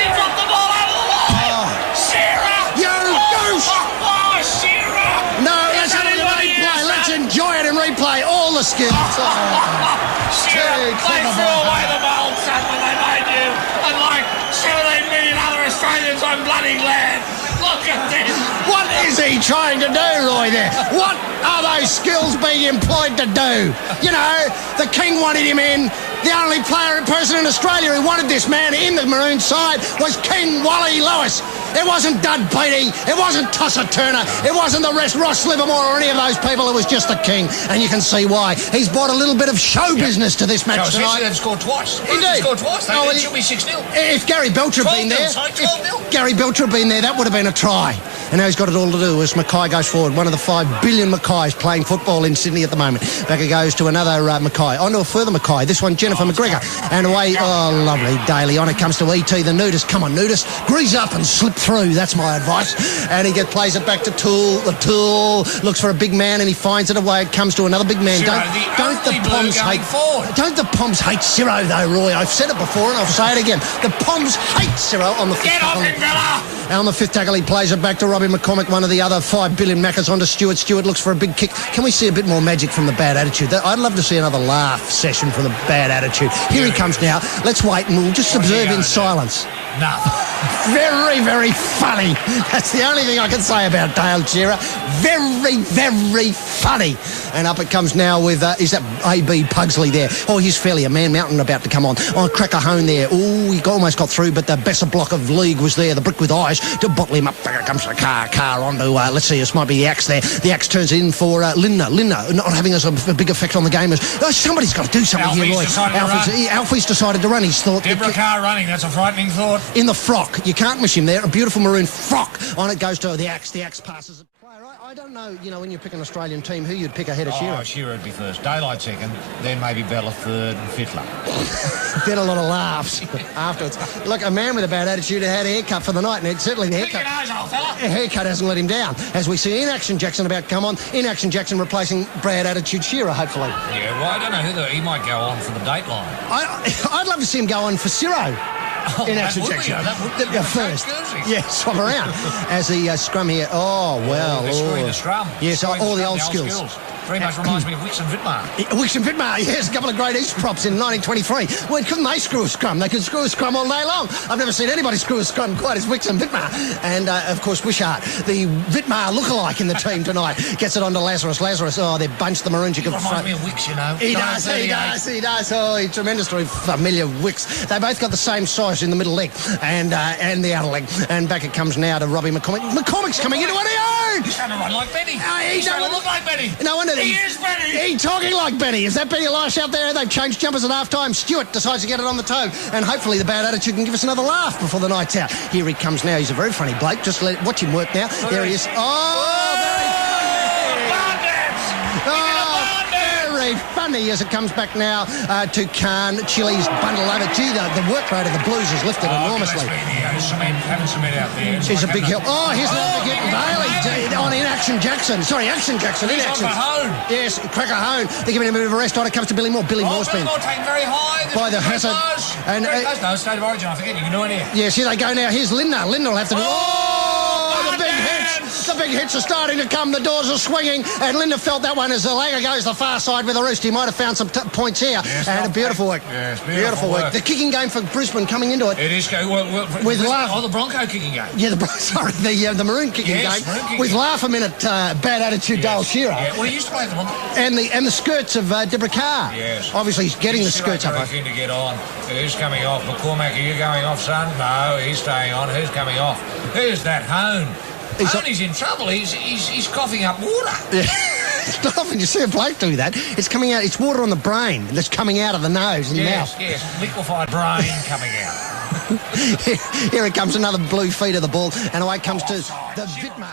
He dropped the ball over the line. Shearer. You goose. Oh, Shearer. No, let's have a replay. Let's enjoy it in replay. All the skills. Shearer, they threw away the ball, son, when they made you. And like 17 million other Australians, I'm bloody glad. Look at this. What is he trying to do, Roy, there? What are those skills being employed to do? You know, the King wanted him in. The only person in Australia who wanted this man in the Maroon side was King Wally Lewis. It wasn't Dud Beattie. It wasn't Tusser Turner. It wasn't the rest, Ross Livermore or any of those people. It was just the King. And you can see why. He's brought a little bit of show business to this match tonight. They've scored twice. Indeed. They've scored twice. It should be 6-0. If Gary Belcher had been there, 12-0. Gary Belcher had been there, that would have been a try. And now he's got it all to do as Mackay goes forward. One of the 5 billion Mackays playing football in Sydney at the moment. Back it goes to another Mackay. On to a further Mackay. This one, Jennifer McGregor. And away, oh, lovely. Daly. On it comes to E.T. the nudist. Come on, nudist. Grease up and slip through. That's my advice. And he plays it back to Toole. The Toole looks for a big man and he finds it away. It comes to another big man. Don't the Poms hate Ciro, though, Roy? I've said it before and I'll say it again. The Poms hate Ciro on the fifth tackle. Get off him, fella! On the fifth tackle, he plays it back to Robbie McCormick, one of the other 5 billion Maccas, onto Stewart. Stewart looks for a big kick. Can we see a bit more magic from the bad attitude? I'd love to see another laugh session from the bad attitude. Here he comes now. Let's wait and we'll just observe in silence. No. Very, very funny. That's the only thing I can say about Dale Shearer. Very, very funny. And up it comes now with, is that A.B. Pugsley there? Oh, he's fairly a Man Mountain about to come on. Oh, Cracker Hone there. Oh, he almost got through, but the Besser block of league was there. The brick with eyes to bottle him up. There comes the car onto, let's see, this might be the Axe there. The Axe turns it in for Linda, not having a big effect on the game. Somebody's got to do something here, Roy. Alfie's decided to run. He's thought... Deborah Carr running, that's a frightening thought. in the frock. You can't miss him there. A beautiful maroon frock. On it goes to the Axe. The Axe passes it. I don't know, when you pick an Australian team, who you'd pick ahead of Shearer. Oh, Shearer would be first. Daylight second, then maybe Bella third and Fittler. Get a lot of laughs afterwards. Look, a man with a bad attitude had a haircut for the night, and certainly the haircut... The haircut hasn't let him down. As we see In-Action Jackson about to come on. In-Action Jackson replacing bad attitude Shearer, hopefully. Yeah, well, I don't know he might go on for the Dateline. I'd love to see him go on for Ciro. In-Action Jackson. First. Yeah, swap around. As the scrum here. Oh, well. The scrum. Yes, all the old skills. Very much reminds me of Wicks and Wittmar. Wicks and Wittmar, yes, a couple of great East props in 1923. Well, couldn't they screw a scrum? They could screw a scrum all day long. I've never seen anybody screw a scrum quite as Wicks and Wittmar. And, of course, Wishart, the Wittmar lookalike in the team tonight, gets it on to Lazarus. Oh, they've bunched the Maroons. He reminds me of Wicks, He does. Oh, he's tremendously familiar with Wicks. They both got the same size in the middle leg and the outer leg. And back it comes now to Robbie McCormick. McCormick's coming into what he owns. He's going to run like Benny. He's going to look like Benny. No wonder he is Benny. He's talking like Benny. Is that Benny Elias out there? They've changed jumpers at half-time. Stewart decides to get it on the toe. And hopefully the bad attitude can give us another laugh before the night's out. Here he comes now. He's a very funny bloke. Just watch him work now. There he is. Very funny as it comes back now to Khan. Chile's bundled over. Gee, the work rate of the Blues has lifted enormously. Having cement out there. He's a big help. Oh, here's another big Bailey on In-Action Jackson. Sorry, Action Jackson. In-Action. Yes, Cracker Hone. They're giving him a bit of a rest on. It comes to Billy Moore. Billy Moore's been taken very high. By the hazard. And no, State of Origin. I forget. You can do it here. Yes, here they go now. Here's Linda. Linda will have to do. The big hits. The big hits are starting to come. The doors are swinging. And Linda felt that one as the Langer goes the far side with the roost. He might have found some points here. Yes, and a beautiful work. Yes, beautiful work. The kicking game for Brisbane coming into it. It is going with Laugh. Oh, the Bronco kicking game. Yeah, the Maroon kicking game. With Laugh a minute, bad attitude Dale Shearer. Yeah, well, he used to play the Bronco. And the skirts of Deborah Carr. Yes. Obviously, he's getting the skirts up. To get on. Who's coming off? McCormack, are you going off, son? No, he's staying on. Who's coming off? Who's that Hone? He's in trouble. He's coughing up water. Yeah. Not often you see a bloke do that. It's coming out. It's water on the brain that's coming out of the nose and the mouth. Yes, liquefied brain coming out. Here it comes, another blue feed of the ball, and away comes to the Wittmar.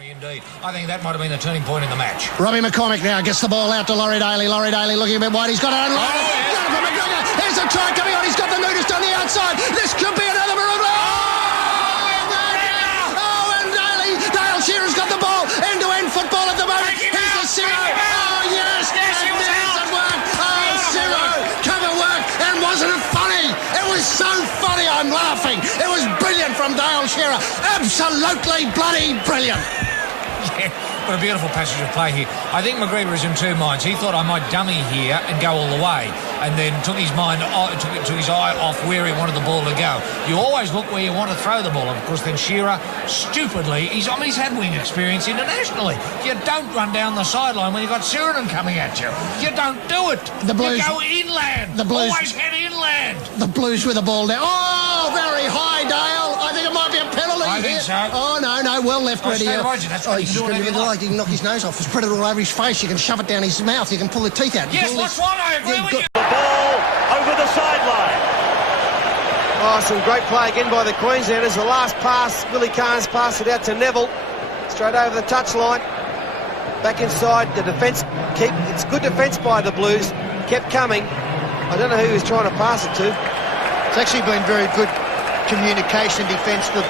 Indeed. I think that might have been the turning point in the match. Robbie McCormick now gets the ball out to Laurie Daly. Laurie Daly looking a bit wide. He's got it unloaded. Here's a try coming on. He's got the nudist on the outside. This could be another Maroon. Shearer's got the ball. End-to-end football at the moment. Here's the Ciro. Oh, yes. He was out. Work. Oh, Ciro. Cover work. And wasn't it funny? It was so funny. I'm laughing. It was brilliant from Dale Shearer. Absolutely bloody brilliant. Yeah, what a beautiful passage of play here. I think McGreevy was in two minds. He thought I might dummy here and go all the way, and then took his eye off where he wanted the ball to go. You always look where you want to throw the ball. And of course, then Shearer, stupidly, he's had wing experience internationally. You don't run down the sideline when you've got Sheridan coming at you. You don't do it. The Blues, you go inland. The Blues, always head inland. The Blues with the ball down. Oh, very high, Dale. I think it might be a penalty. I think so. Oh, no, well left, ready. That's what he's doing. You can knock his nose off. Spread it all over his face. You can shove it down his mouth. You can pull the teeth out. Yes, that's one. I agree with you. The ball over the sideline. Oh, some great play again by the Queenslanders. The last pass, Willie Carnes passed it out to Neville. Straight over the touchline. Back inside. The defence it's good defence by the Blues. Kept coming. I don't know who he was trying to pass it to. It's actually been very good communication defence for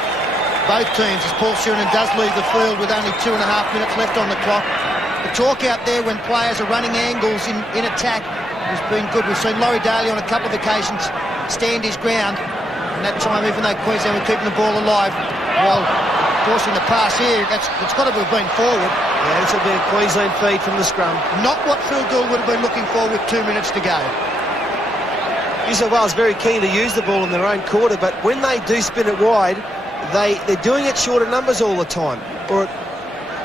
both teams as Paul Sheridan does leave the field with only 2.5 minutes left on the clock. The talk out there when players are running angles in attack has been good. We've seen Laurie Daly on a couple of occasions stand his ground, and that time, even though Queensland were keeping the ball alive, while forcing the pass here, it's got to have been forward. Yeah, this will be a Queensland feed from the scrum. Not what Phil Gould would have been looking for with 2 minutes to go. New South Wales very keen to use the ball in their own quarter, but when they do spin it wide, they're doing it short of numbers all the time, or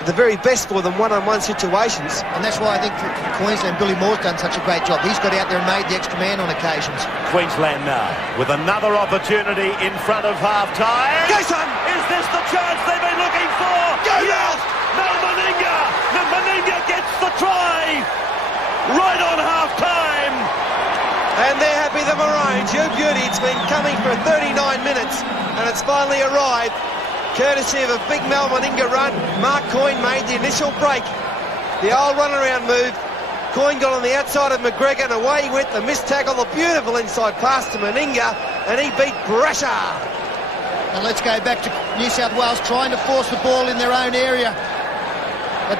the very best for them one-on-one situations. And that's why I think for Queensland, Billy Moore's done such a great job. He's got out there and made the extra man on occasions. Queensland now with another opportunity in front of half-time. Go, son! Is this the chance they've been looking for? Go, yes! Now Meninga gets the try right on half-time. And there have Gillespie, the Maroons, you beauty. It's been coming for 39 minutes, and it's finally arrived. Courtesy of a big Mal Meninga run, Mark Coyne made the initial break. The old run-around move. Coyne got on the outside of McGregor, and away he went. The missed tackle, the beautiful inside pass to Meninga, and he beat Brasher. And let's go back to New South Wales trying to force the ball in their own area. But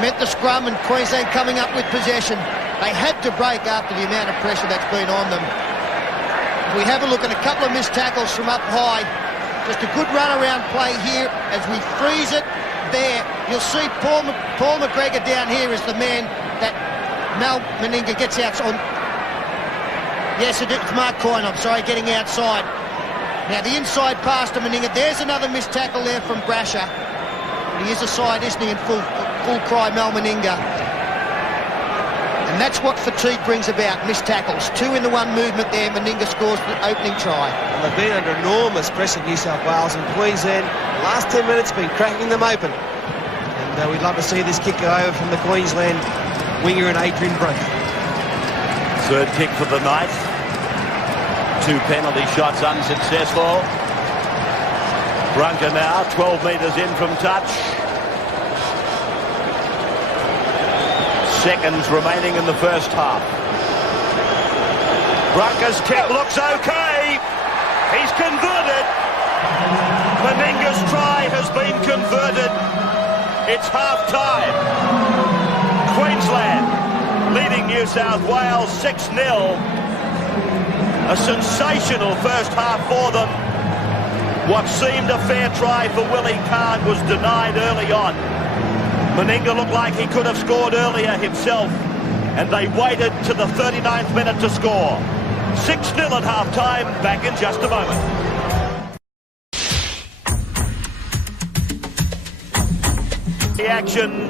meant the scrum and Queensland coming up with possession. They had to break after the amount of pressure that's been on them. We have a look at a couple of missed tackles from up high. Just a good run-around play here as we freeze it there. You'll see Paul McGregor down here is the man that Mal Meninga gets out on. Yes, it's Mark Coyne, I'm sorry, getting outside. Now the inside pass to Meninga. There's another missed tackle there from Brasher. He is a side, isn't he, in full cry Mal Meninga. And that's what fatigue brings about, missed tackles. 2 in the 1 movement there. Meninga scores the opening try. And they've been under enormous pressure, New South Wales and Queensland. The last 10 minutes been cracking them open. And we'd love to see this kick go over from the Queensland winger and Adrian Brunk. Third kick for the night. 2 penalty shots unsuccessful. Brunker now 12 metres in from touch. Seconds remaining in the first half. Brunker's kick looks okay. He's converted. Meninga's try has been converted. It's half-time. Queensland leading New South Wales 6-0. A sensational first half for them. What seemed a fair try for Willie Kahn was denied early on. Meninga looked like he could have scored earlier himself, and they waited to the 39th minute to score. 6-0 at half-time. Back in just a moment. The action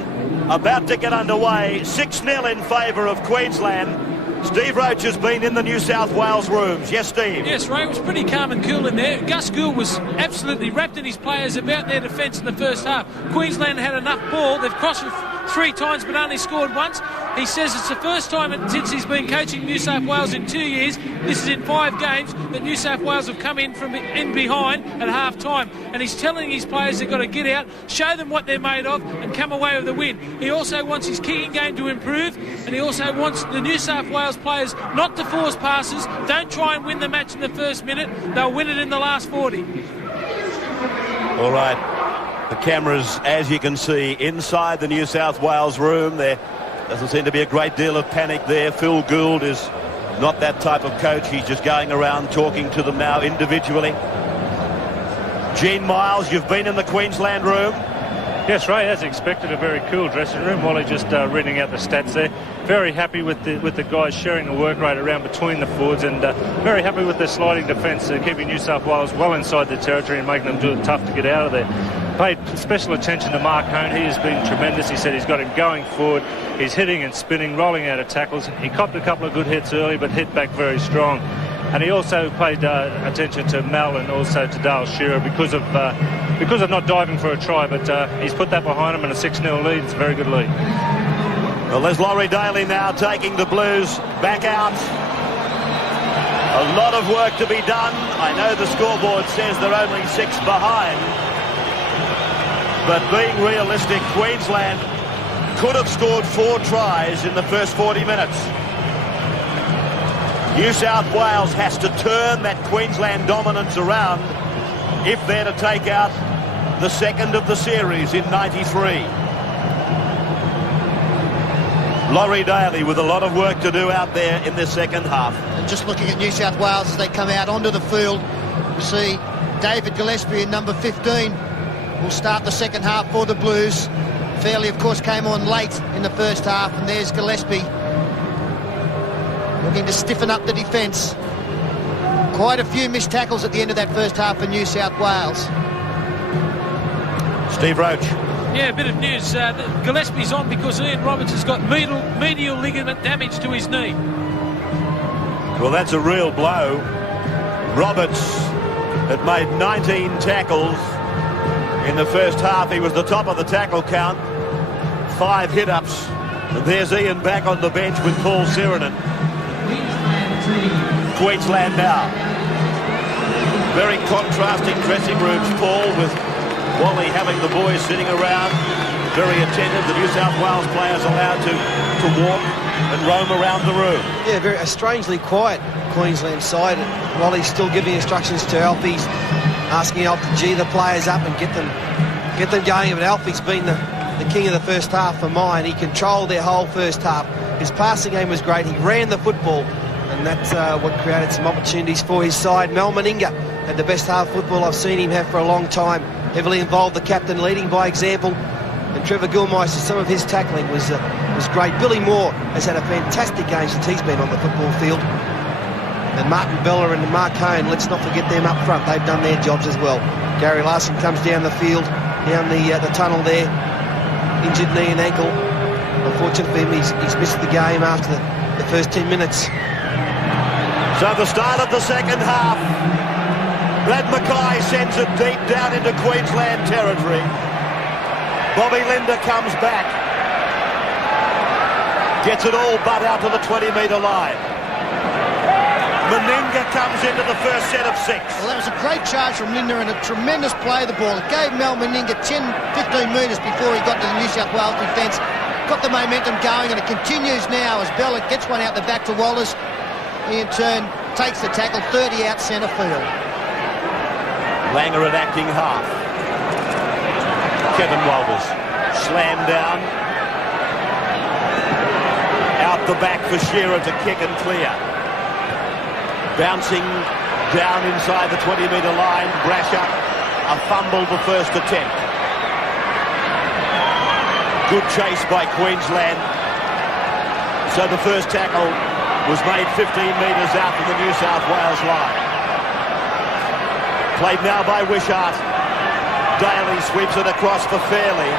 about to get underway. 6-0 in favour of Queensland. Steve Roach has been in the New South Wales rooms. Yes, Steve? Yes, Ray, it was pretty calm and cool in there. Gus Gould was absolutely wrapped in his players about their defence in the first half. Queensland had enough ball. They've crossed it 3 times but only scored once. He says it's the first time since he's been coaching New South Wales in 2 years, this is in 5 games, that New South Wales have come in from in behind at half-time. And he's telling his players they've got to get out, show them what they're made of, and come away with a win. He also wants his kicking game to improve, and he also wants the New South Wales players not to force passes. Don't try and win the match in the first minute. They'll win it in the last 40. All right. The cameras, as you can see, inside the New South Wales room. There doesn't seem to be a great deal of panic there. Phil Gould is not that type of coach. He's just going around talking to them now individually. Gene Miles, you've been in the Queensland room. Yes, Ray, as expected, a very cool dressing room. Wally just reading out the stats there. Very happy with the guys sharing the work rate around between the forwards, and very happy with their sliding defence, keeping New South Wales well inside their territory and making them do it tough to get out of there. Paid special attention to Mark Hone. He has been tremendous. He said he's got him going forward. He's hitting and spinning, rolling out of tackles. He copped a couple of good hits early, but hit back very strong. And he also paid attention to Mal and also to Dale Shearer because of not diving for a try, but he's put that behind him, and a 6-0 lead. It's a very good lead. Well, there's Laurie Daly now taking the Blues back out. A lot of work to be done. I know the scoreboard says they're only 6 behind, but being realistic, Queensland could have scored 4 tries in the first 40 minutes. New South Wales has to turn that Queensland dominance around if they're to take out the second of the series in 93. Laurie Daly with a lot of work to do out there in the second half. And just looking at New South Wales as they come out onto the field, we see David Gillespie in number 15 will start the second half for the Blues. Fairley, of course, came on late in the first half, and there's Gillespie looking to stiffen up the defence. Quite a few missed tackles at the end of that first half for New South Wales. Steve Roach. Yeah, a bit of news. Gillespie's on because Ian Roberts has got medial ligament damage to his knee. Well, that's a real blow. Roberts had made 19 tackles in the first half. He was the top of the tackle count. 5 hit-ups. And there's Ian back on the bench with Paul Sirenen. Queensland now. Very contrasting dressing rooms, Paul, with Wally having the boys sitting around, very attentive. The New South Wales players allowed to walk and roam around the room. Yeah, very strangely quiet Queensland side. Wally's still giving instructions to Alfie's, asking Alfie to G the players up and get them going. But Alfie's been the king of the first half for mine. He controlled their whole first half. His passing game was great. He ran the football, and that's what created some opportunities for his side. Mal Meninga had the best half football I've seen him have for a long time. Heavily involved, the captain leading by example. And Trevor Gilmeister, some of his tackling was great. Billy Moore has had a fantastic game since he's been on the football field. And Martin Bella and Mark Hone, let's not forget them up front. They've done their jobs as well. Gary Larson comes down the field, down the tunnel there. Injured knee and ankle. Unfortunately for him, he's missed the game after the first 10 minutes. So the start of the second half. Brad Mackay sends it deep down into Queensland territory. Bobby Linder comes back. Gets it all but out to the 20-metre line. Meninga comes into the first set of 6. Well, that was a great charge from Linder and a tremendous play of the ball. It gave Mal Meninga 10-15 metres before he got to the New South Wales defence. Got the momentum going, and it continues now as Bella gets one out the back to Walters. He in turn takes the tackle, 30 out centre field. Langer at acting half. Kevin Walters slammed down. Out the back for Shearer to kick and clear. Bouncing down inside the 20-metre line. Brasher, a fumble the first attempt. Good chase by Queensland. So the first tackle was made 15 metres out from the New South Wales line. Played now by Wishart. Daly sweeps it across for Fairley.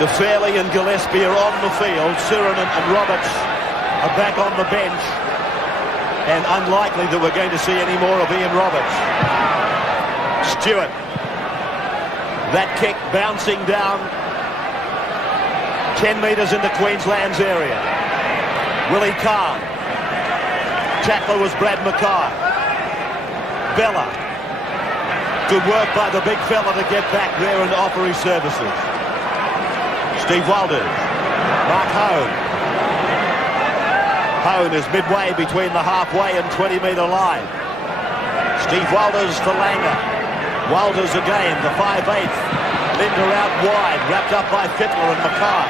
The Fairley and Gillespie are on the field. Siren and Roberts are back on the bench. And unlikely that we're going to see any more of Ian Roberts. Stewart. That kick bouncing down 10 metres into Queensland's area. Willie Carr. Tackler was Brad Mackay. Bella. Good work by the big fella to get back there and offer his services. Steve Walters. Mark Hone. Hone is midway between the halfway and 20-metre line. Steve Walters for Langer. Walters again, the 5/8. Linder out wide, wrapped up by Fittler and Mackay.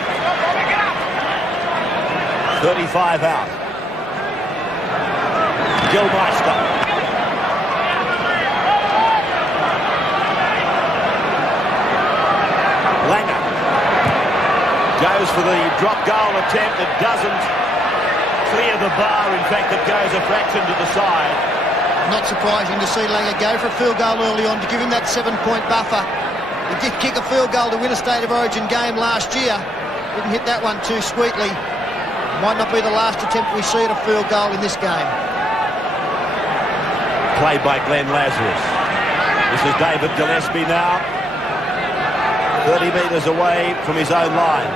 35 out. Gilmeister. Langer goes for the drop goal attempt. It doesn't clear the bar. In fact, it goes a fraction to the side. Not surprising to see Langer go for a field goal early on to give him that 7-point buffer. He did kick a field goal to win a State of Origin game last year. Didn't hit that one too sweetly. Might not be the last attempt we see at a field goal in this game. Played by Glenn Lazarus. This is David Gillespie now. 30 metres away from his own line.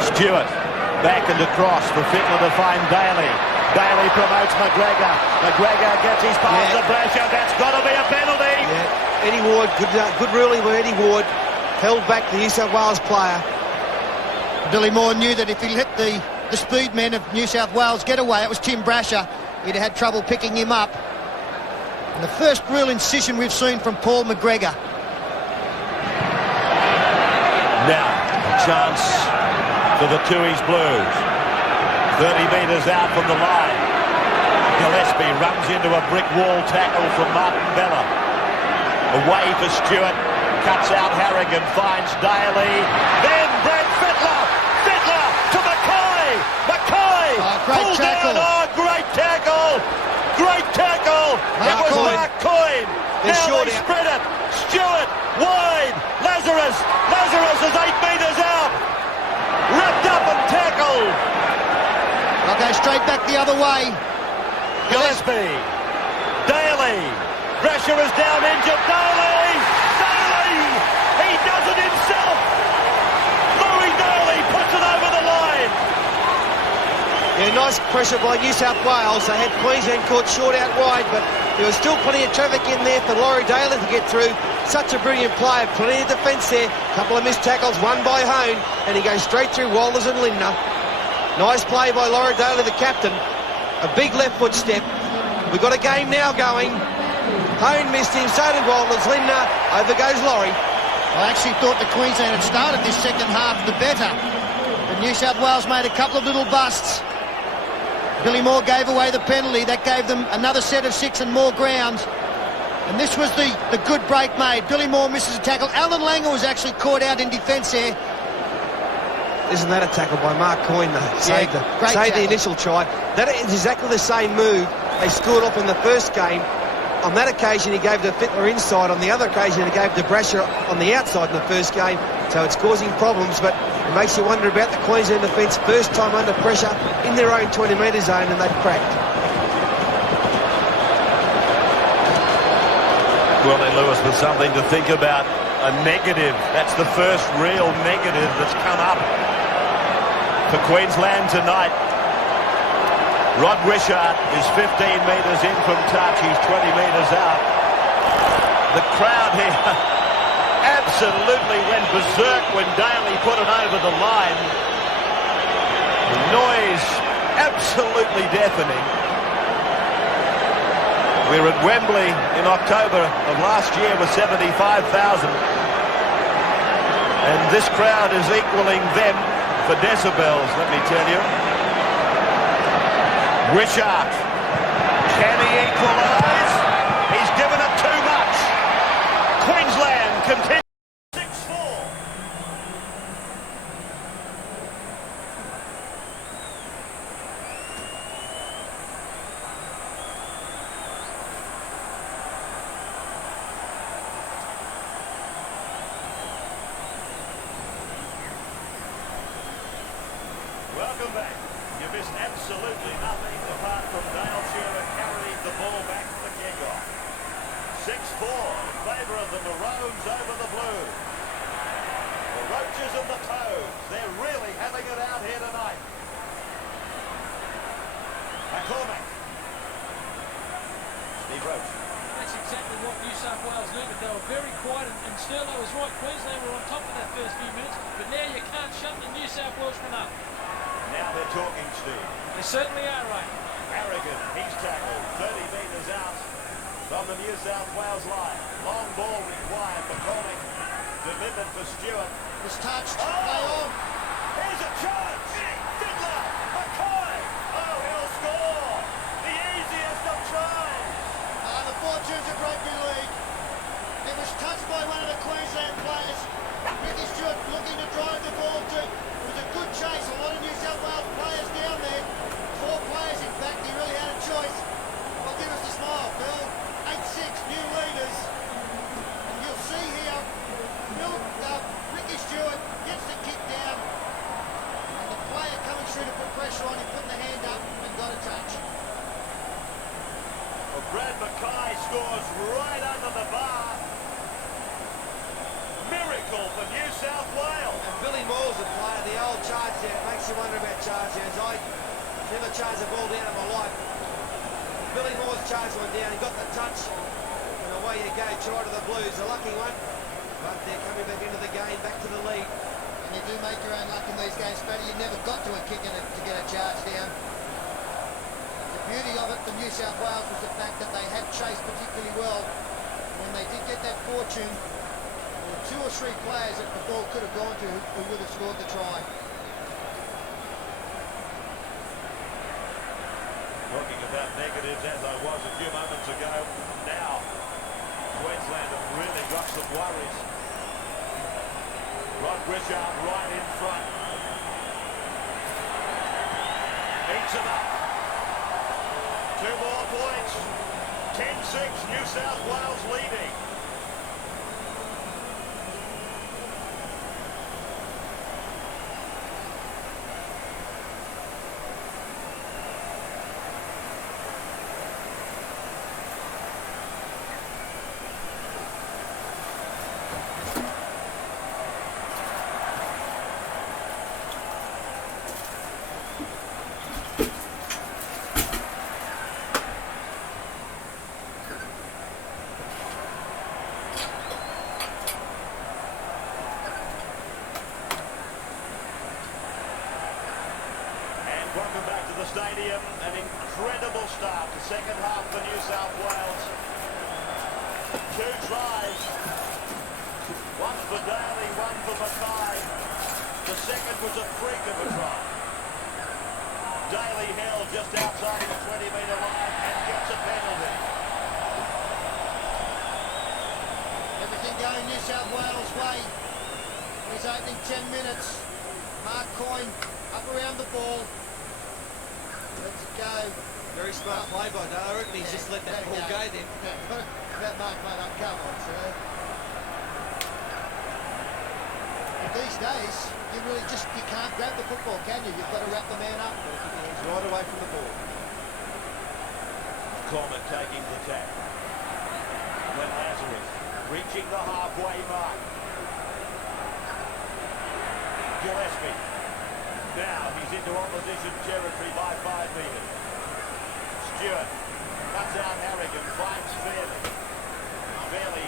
Stewart back and across for Fittler to find Daly. Daly promotes McGregor. McGregor gets his pass to Brasher. That's got to be a penalty. Yeah. Eddie Ward, good ruling by Eddie Ward. Held back the New South Wales player. Billy Moore knew that if he let the speed men of New South Wales get away, it was Tim Brasher, he'd have had trouble picking him up. And the first real incision we've seen from Paul McGregor. Now, a chance for the Tooheys Blues. 30 metres out from the line. Gillespie runs into a brick wall tackle from Martin Bella. Away for Stewart. Cuts out Harrigan, finds Daly. Then Brad Fittler. Fittler to Mackay. Mackay Great tackle. down. Oh, great tackle. Great tackle. It was Mark Coyne. Now they spread it. Stewart wide. Lazarus is 8 metres out. Wrapped up and tackled. They'll go straight back the other way. Gillespie. Daly. Brasher is down injured. Daly. He does it himself. Louis Daly puts it over the line. pressure by New South Wales. They had Queensland caught short out wide, but there was still plenty of traffic in there for Laurie Daly to get through. Such a brilliant player, plenty of defence there. Couple of missed tackles, one by Hone, and he goes straight through Walters and Lindner. Nice play by Laurie Daly, the captain. A big left foot step. We've got a game now going. Hone missed him, so did Walters. Lindner, over goes Laurie. I actually thought the Queensland had started this second half the better. But New South Wales made a couple of little busts. Billy Moore gave away the penalty. That gave them another set of 6 and more ground. And this was the good break made. Billy Moore misses a tackle. Alan Langer was actually caught out in defence there. Isn't that a tackle by Mark Coyne, though? Saved the initial try. That is exactly the same move they scored off in the first game. On that occasion, he gave the Fittler inside. On the other occasion, he gave the Brasher on the outside in the first game. So it's causing problems, but it makes you wonder about the Queensland defence. First time under pressure in their own 20-metre zone, and they've cracked. Well then, Lewis, with something to think about. A negative. That's the first real negative that's come up for Queensland tonight. Rod Wishart is 15 metres in from touch. He's 20 metres out. The crowd here absolutely went berserk when Daly put it over the line. The noise absolutely deafening. We were at Wembley in October of last year with 75,000. And this crowd is equaling them for decibels, let me tell you. Wishart, can he equalise? He's given it too much. Queensland continues. 6-4. Welcome back. You missed absolutely nothing apart from Dale Shearer carrying the ball back for the kick-off. 6-4 in favour of the Maroons over the Blues. The Roaches and the Toads, they're really having it out here tonight. McCormack. Steve Roach. That's exactly what New South Wales needed. They were very quiet, and Sterlo was right. Queensland were on top of that first few minutes, but now you can't shut the New South Welshman up. Now they're talking, Steve. They certainly are, Ray. Harrigan, he's tackled 30 metres out from the New South Wales line. Long ball required. McCormack delivered for Stewart. Was touched. Oh! Play on. Here's a chance. Fiddler. McCoy. Oh, he'll score. The easiest of tries. The fortunes of rugby league. It was touched by one of the Queensland players. Ricky Stewart looking to drive the ball to. It was a good chase. A lot of New South Wales players down there. 4 players, in fact. He really had a choice. Well, give us a smile, Bill. 8-6, new leaders. And you'll see here, Ricky Stewart gets the kick down. And the player coming through to put pressure on him, putting the hand up and got a touch. Well, Brad Mackay scores right under the bar. Miracle for New South Wales. And Billy Moore's a player, the old charge there. It makes you wonder about charge downs. I never charged a ball down in my life. Billy Moore's charged one down. He got the touch. And away you go. Try to the Blues. A lucky one. But they're coming back into the game, back to the lead. And you do make your own luck in these games, Paddy. You never got to a kick in it to get a charge down. The beauty of it for New South Wales was the fact that they had chased particularly well. When they did get that fortune, there were 2 or 3 players that the ball could have gone to who would have scored the try. Talking about negatives as I was a few moments ago. Now, Queensland have really got some worries. Rod Wishart right in front. Beats it up. 2 more points. 10-6, New South Wales leading. stadium, an incredible start. The second half for New South Wales. 2 tries. One for Daly, one for Mackay. The second was a freak of a try. Daly held just outside the 20-metre line and gets a penalty. Everything going New South Wales' way. His opening 10 minutes. Mark Coyne up around the ball. Let's go. Very smart play by Dale. I reckon he's just let that ball go then. That Mark made up. Come on, sir. But these days, you can't grab the football, can you? You've got to wrap the man up. He's right away from the ball. Coleman taking the tap. When Lazarus reaching the halfway mark. Gillespie. Now he's into opposition territory by 5 metres. Stewart cuts out Harrigan, finds Fairley. Fairley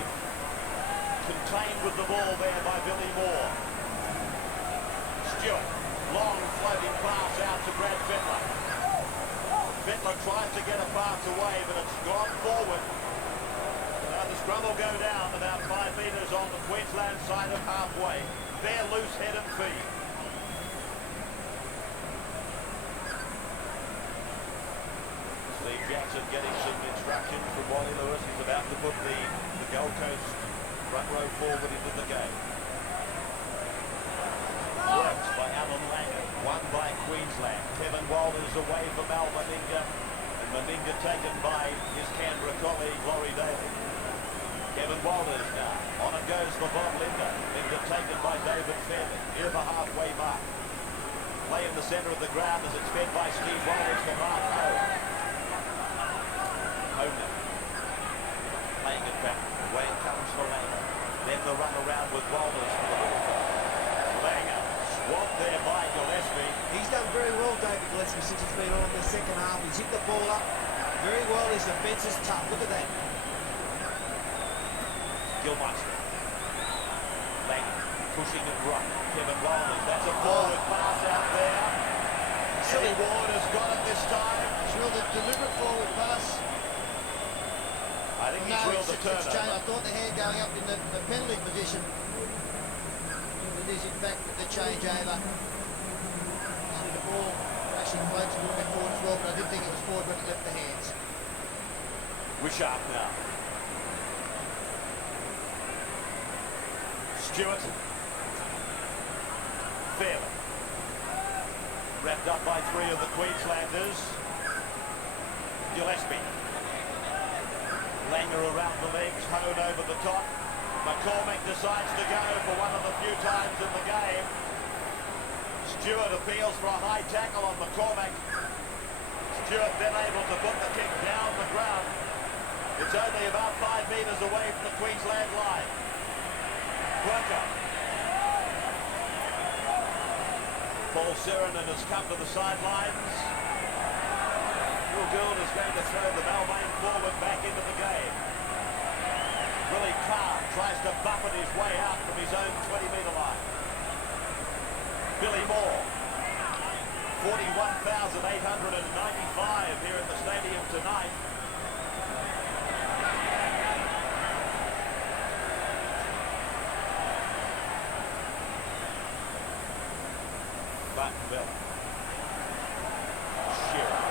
contained with the ball there by Billy Moore. Stewart, long floating pass out to Brad Fittler. Fittler tries to get a pass away, but it's gone forward. Now the scrum will go down about 5 metres on the Queensland side of halfway. They're loose head and feet. Steve Jackson getting some instructions from Wally Lewis. He's about to put the Gold Coast front row forward into the game. Works by Alan Langer, won by Queensland. Kevin Walters away from Al Meninga, and Meninga taken by his Canberra colleague Laurie Daly. Kevin Walters now, on it goes for Bob Linder. Linder taken by David Fairley, near the halfway mark. Play in the centre of the ground as it's fed by Steve Walters for Mark Howard. Homer playing it back, away it comes for Langer. Then the run around with Walters for the Bulldogs. Langer swamped there by Gillespie. He's done very well, David Gillespie, since he's been on in the second half. He's hit the ball up very well. His defence is tough. Look at that. Gilmeister. Langer pushing it right. Kevin Walters, that's a forward pass out there. Silly Ward has got it this time. It's real deliberate forward pass. I think he's reeled the turnover. I thought the hand going up in the penalty position. It is in fact the changeover. See the ball actually floats a little bit forward as well, but I did think it was forward when it left the hands. Wishart now. Stewart. Fairley. Wrapped up by 3 of the Queenslanders. Gillespie. Langer around the legs, Hone over the top. McCormick decides to go for one of the few times in the game. Stewart appeals for a high tackle on McCormick. Stewart then able to put the kick down the ground. It's only about 5 metres away from the Queensland line. Quirker. Paul Sirenen has come to the sidelines. Will Gould is going to throw the Balmain forward back into the game. Willie Carr tries to buffet his way out from his own 20-metre line. Billy Moore. 41,895 here at the stadium tonight. Buttonville. Shearer.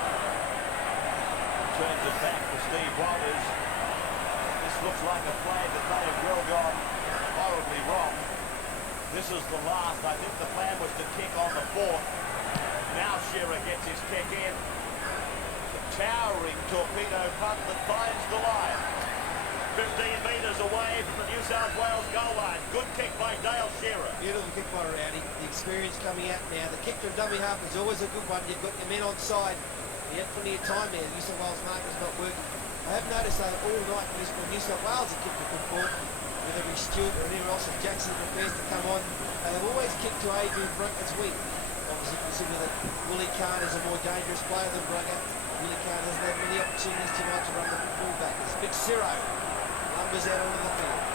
Turns it back to Steve Walters. This looks like a play that may have well gone horribly wrong. This is the last. I think the plan was to kick on the 4th. Now Shearer gets his kick in. The towering torpedo punt that finds the line. 15 metres away from the New South Wales goal line. Good kick by Dale Shearer. Beautiful kick by Rowdy. The experience coming out now. The kick from dummy half is always a good one. You've got your men on side. You had plenty of time there. The New South Wales marker's not working. I have noticed that all night when New South Wales have kicked the football, whether it be Stewart or anyone else, if Jackson prepares to come on, they have always kicked to Adrian Brunker's wing. Obviously consider that Willie Kahn is a more dangerous player than Brunker. Willie Kahn hasn't had many opportunities tonight to run the football back. It's Big Ciro. Numbers out onto the field.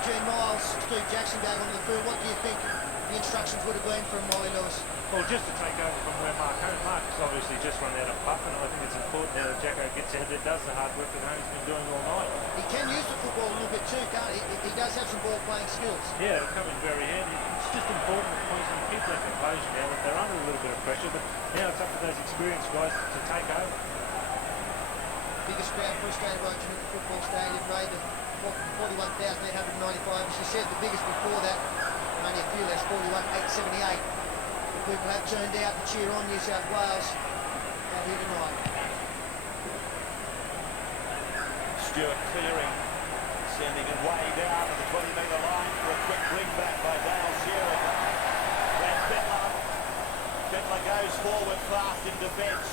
Gene Miles, Steve Jackson going onto the field. What do you think the instructions would have been from Wally Lewis? Well, just to take over from where Mark's obviously just run out of puff, and I think it's important now that Jacko gets out there, does the hard work that he's been doing all night. He can use the football a little bit too, can't he? He does have some ball-playing skills. Yeah, it'll come in very handy. It's just important that Queensland keep their composure now, that they're under a little bit of pressure, but now it's up to those experienced guys to take over. Biggest crowd for Australia Ocean at the football stadium, Ray, the 41,895. As you said, the biggest before that, only a few less, 41,878. People have turned out to cheer on New South Wales out here tonight. Stewart clearing, sending it way down to the 20-metre line for a quick bring back by Dale Shearer. Brad Fittler goes forward fast in defence.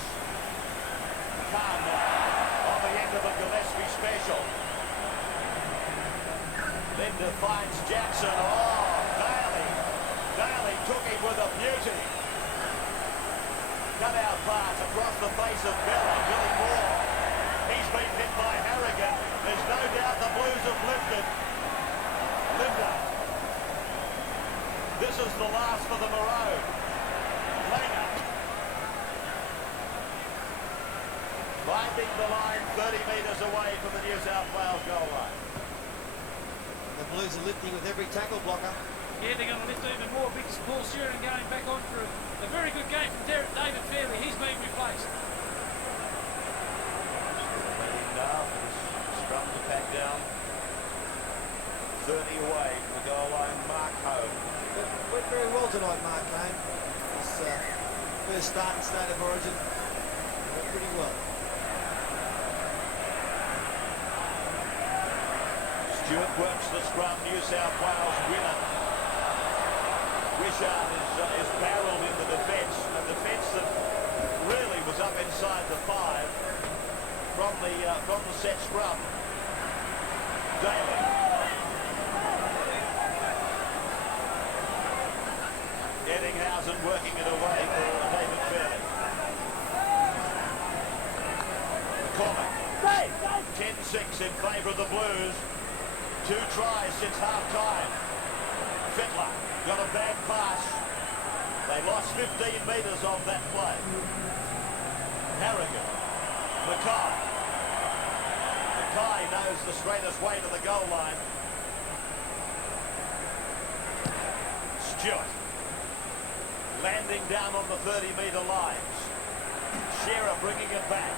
Khan on the end of a Gillespie special. Linda finds Jackson. Oh, Daly took him with a beauty. Cut out pass across the face of Billy Moore. He's been hit by Harrigan. There's no doubt the Blues have lifted. Linda. This is the last for the Maroon. Langer. Finding the line 30 metres away from the New South Wales goal line. The Blues are lifting with every tackle blocker. Yeah, they're going to lift even more. Big Paul Sheeran going back on for a very good game from David Fairley. He's being replaced. Waiting now for the scrum to pack down. 30 away from the goal line, Mark Home. Went very well tonight, Mark Home. His first start in State of Origin. Went pretty well. Stewart works the scrum, New South Wales winner. Wishart is barrelled in the defence, a defence that really was up inside the 5 from the set scrum. Daly. Eddinghausen working it away for David Fairley. Cormac. 10-6 in favour of the Blues. 2 tries since half-time. Fittler got a bad pass. They lost 15 metres off that play. Harrigan. Mackay knows the straightest way to the goal line. Stewart. Landing down on the 30-metre lines. Shearer bringing it back.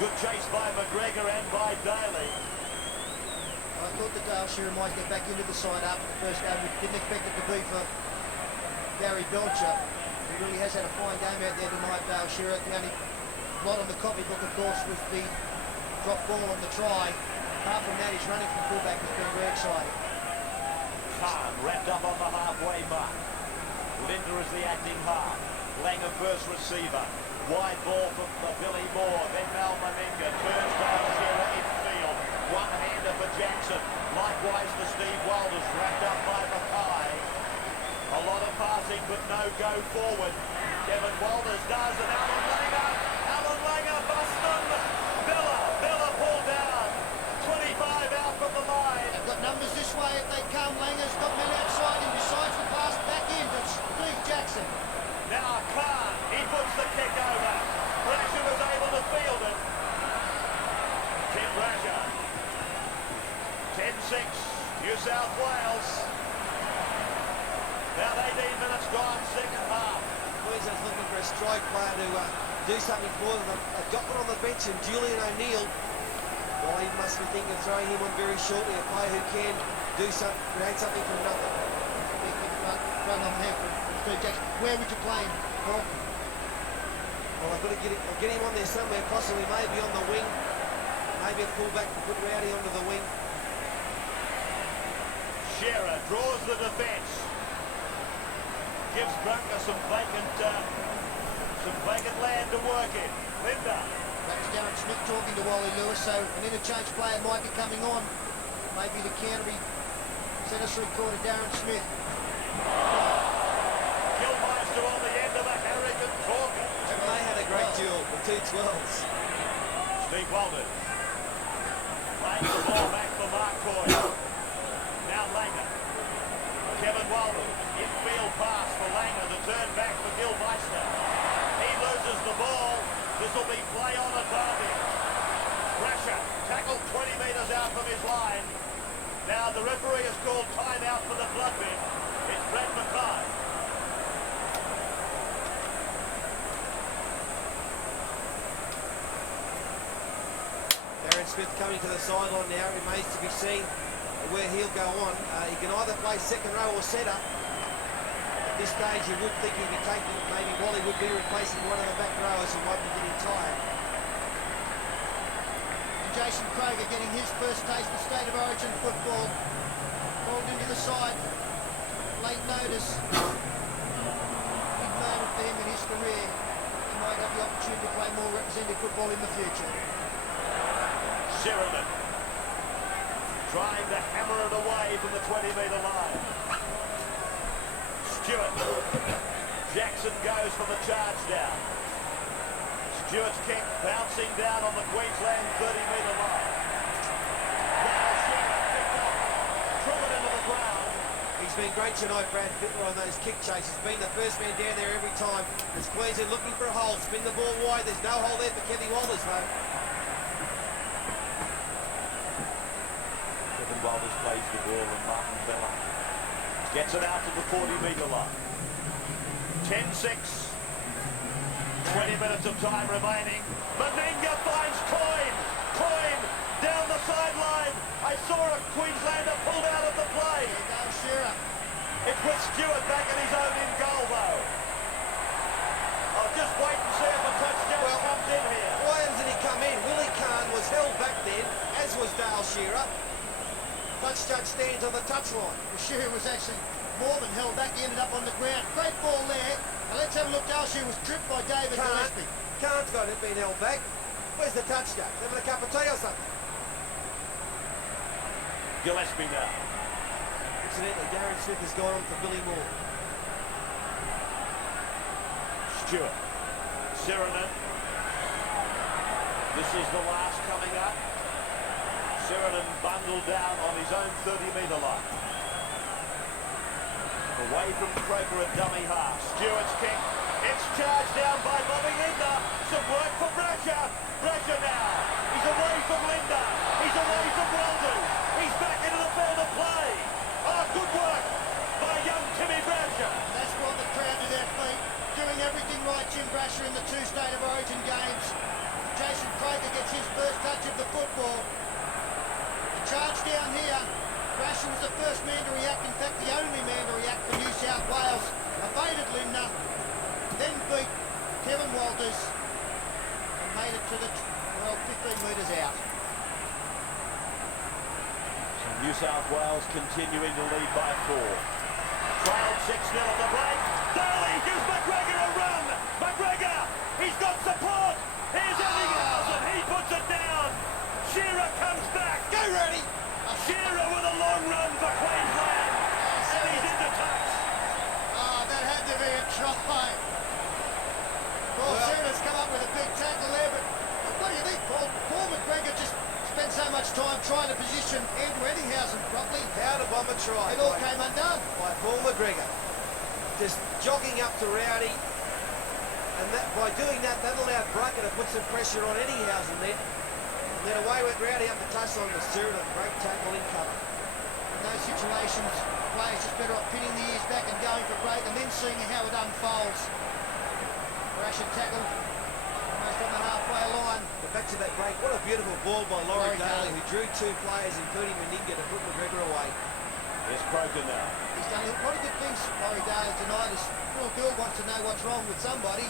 Good chase by McGregor and by Daly. I thought that Dale Shearer might get back into the side after the first game. We didn't expect it to be for Gary Belcher. He really has had a fine game out there tonight, Dale Shearer. The only blot on the copybook, of course, was the drop ball on the try. Apart from that, his running from fullback has been very exciting. Khan wrapped up on the halfway mark. Linda is the acting half. Langer first receiver. Wide ball from Billy Moore, then Mal Meninga turns Dale Shearer infield. One-hander for Jackson. Likewise for Steve Walters, wrapped up by Mackay. A lot of passing, but no go forward. Kevin Walters does, and Alan Langer busts them. Bella pulled down. 25 out from the line. They've got numbers this way if they come. Langer's got men outside him, decides to pass back in to Steve Jackson. Now Khan, he puts the kick over. Brasher was able to field it. Tim Brasher. 10-6, New South Wales. Now 18 minutes gone, second half. Queensland's looking for a strike player to do something for them. They've got one on the bench, and Julian O'Neill, well, he must be thinking of throwing him on very shortly, a player who can do something, create something from nothing. Run on there from Steve Jackson. Where would you play him, Paul? Well, I've got to get him on there somewhere, possibly maybe on the wing. Maybe a fullback to put Rowdy onto the wing. Shearer draws the defence. Gives Brunker some vacant land to work in. Linda. That was Darren Smith talking to Wally Lewis, so an interchange player might be coming on. Maybe the Canterbury centre three-quarter Darren Smith. Gilmeister on the end of a Harrigan Corker. And they had a great duel, the 2 12s. Steve Walters. Playing the ball back Now the referee has called time out for the blood bet. It's Brad Mackay. Darren Smith coming to the sideline now. It remains to be seen where he'll go on. He can either play second row or centre. At this stage, you would think he'd be taking, maybe Wally would be replacing one of the back rowers who might be getting tired. Jason Kroger getting his first taste of State of Origin football. Called into the side. Late notice. Big moment for him in his career. He might have the opportunity to play more representative football in the future. Sheridan trying to hammer it away from the 20-metre line. Stewart. Jackson goes for the charge down. Stewart's kick bouncing down on the Queensland 30-metre line. Now Sheridan picked up, threw it into the ground. He's been great tonight, Brad Fittler, on those kick chases. Been the first man down there every time. As Queensland looking for a hole, spin the ball wide. There's no hole there for Kevin Walters, though. Kevin Walters plays the ball and Martin Bella gets it out to the 40-metre line. 10-6. 20 minutes of time remaining. Meninga finds Coyne. Coyne down the sideline. I saw a Queenslander pulled out of the play. There goes Shearer. It's with Stewart back at his own in goal, though. I'll just wait and see if a touchdown comes in here. Why hasn't he come in? Willie Kahn was held back then, as was Dale Shearer. Touch judge stands on the touchline. Well, Shearer was actually more than held back. He ended up on the ground. Great ball there. Now let's have a look. Dale Shearer was tripped by David Gillespie. Kahn's got it being held back. Where's the touch judge? Having a cup of tea or something? Gillespie now. Incidentally, Darren Smith has gone on for Billy Moore. Stewart. Sheridan. This is the last coming up. Sheridan bundled down on his own 30-metre line. Away from Croker at dummy half. Stewart's kick. It's charged down by Bobby Linda. Some work for Brasher. Brasher now. He's away from Linda. He's away from Walters. He's back into the field of play. Oh, good work by young Timmy Brasher. That's brought the crowd to their feet. Doing everything right, Jim Brasher, in the two State of Origin games. Jason Croker gets his first touch of the football. The charge down here. Brasher was the first man to react, in fact the only man to react for New South Wales. Evaded Linda, then beat Kevin Walters and made it to the 15 metres out. So New South Wales continuing to lead by 4. Trailed 6-0 at the break. Daly gives McGregor a run. McGregor, he's got support. Here's Ellinghausen, he puts it down. Shearer comes back. Go, Reddy! Shearer with a long run for Queensland. And he's into touch. Oh, that had to be a try. Paul Shearer's come up with a big tackle there, but what do you think, Paul? Paul McGregor just spent so much time trying to position Andrew Ellinghausen properly. How to bomb a try. It all came undone. By Paul McGregor. Just jogging up to Rowdy. And that, by doing that, that allowed Brucker to put some pressure on Ellinghausen then. And then away went Rowdy up the touchline with Stewart. Great tackle in cover. In those situations, players just better off pinning the ears back and going for break and then seeing how it unfolds. Brasher tackle, almost on the halfway line. But back to that break, what a beautiful ball by Laurie Daly, who drew 2 players, including Meninga, to put McGregor away. There's Croker now. He's done a lot of good things, Laurie Daly, tonight. As Phil Gill wants to know what's wrong with somebody.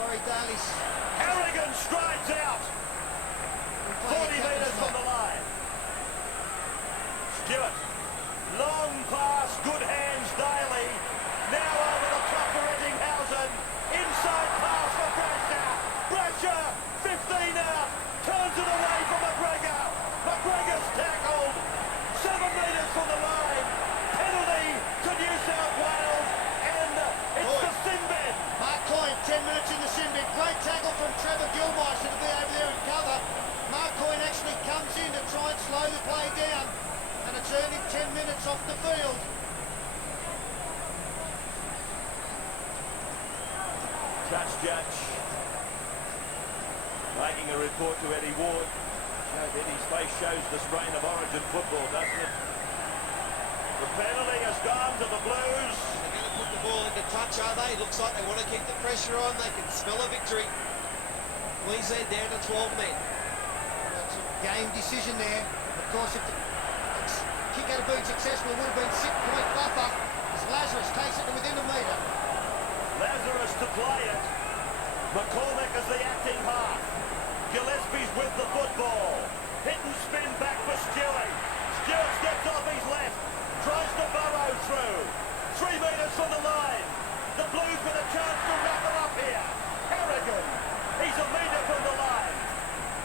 Laurie Daly's... Harrigan strides out. 40 metres from the line. Stewart. Long pass, good hands, Daly. Now over the top for Ettinghausen. Inside pass for Brasher. Brasher, 15 out. Turns it away from McGregor. McGregor's tackled. 7 metres from the line. Penalty to New South Wales. And it's the Sinbad. Mark Coyne, 10 minutes in the Sinbad. Great tackle from Trevor Gilmeister to be over there and cover. Mark Coyne actually comes in to try and slow the play down. And it's earning 10 minutes off the field. Touch judge making a report to Eddie Ward. His face shows the strain of Origin football, doesn't it? The penalty has gone to the Blues. They're going to put the ball into touch, are they? Looks like they want to keep the pressure on. They can smell a victory. Queensland down to 12 men. That's a game decision there. Of course, if the kick had been successful, it would have been 6-point buffer as Lazarus takes it to within a metre. Lazarus to play it. McCormick is the acting half. Gillespie's with the football. Hit and spin back for Stewart. Stewart steps off his left. Tries to burrow through. 3 metres from the line. The Blues with a chance to wrap it up here. Harrigan. He's a metre from the line.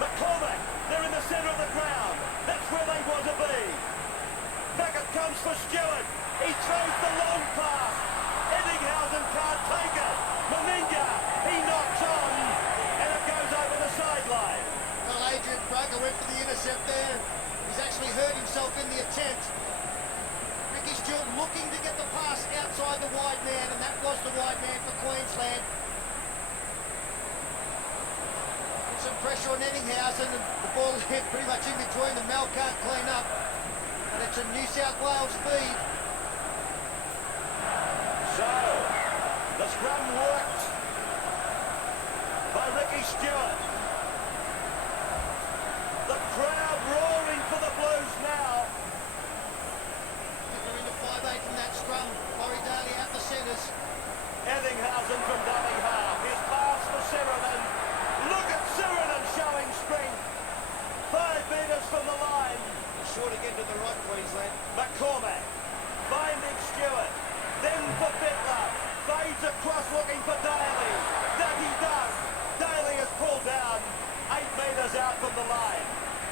McCormick. They're in the centre of the ground. That's where they want to be. Back it comes for Stewart. He throws the long pass. Eddinghausen can't take it. Meninga. He knocks on. And it goes over the sideline. Well, Adrian Brugger went for the intercept there. He's actually hurt himself in the attempt. Ricky Stewart looking to get the pass outside the wide man, and that was the wide man for Queensland. Put some pressure on Eddinghausen, and the ball hit pretty much in between. The Mal can't clean up, but it's a New South Wales feed. So, the scrum worked by Ricky Stewart. The crowd roaring for the Blues now. They're into 5-8 from that scrum. Laurie Daly out the centres. Eddinghausen from dummy half. His pass for Sheridan. Look at Sheridan showing strength. 5 metres from the line. They're short again to the right, Queensland. McCormack finding Stewart. Then for Bittler. Fades across looking for Daly. That he does. Daly is pulled down. 8 metres out from the line.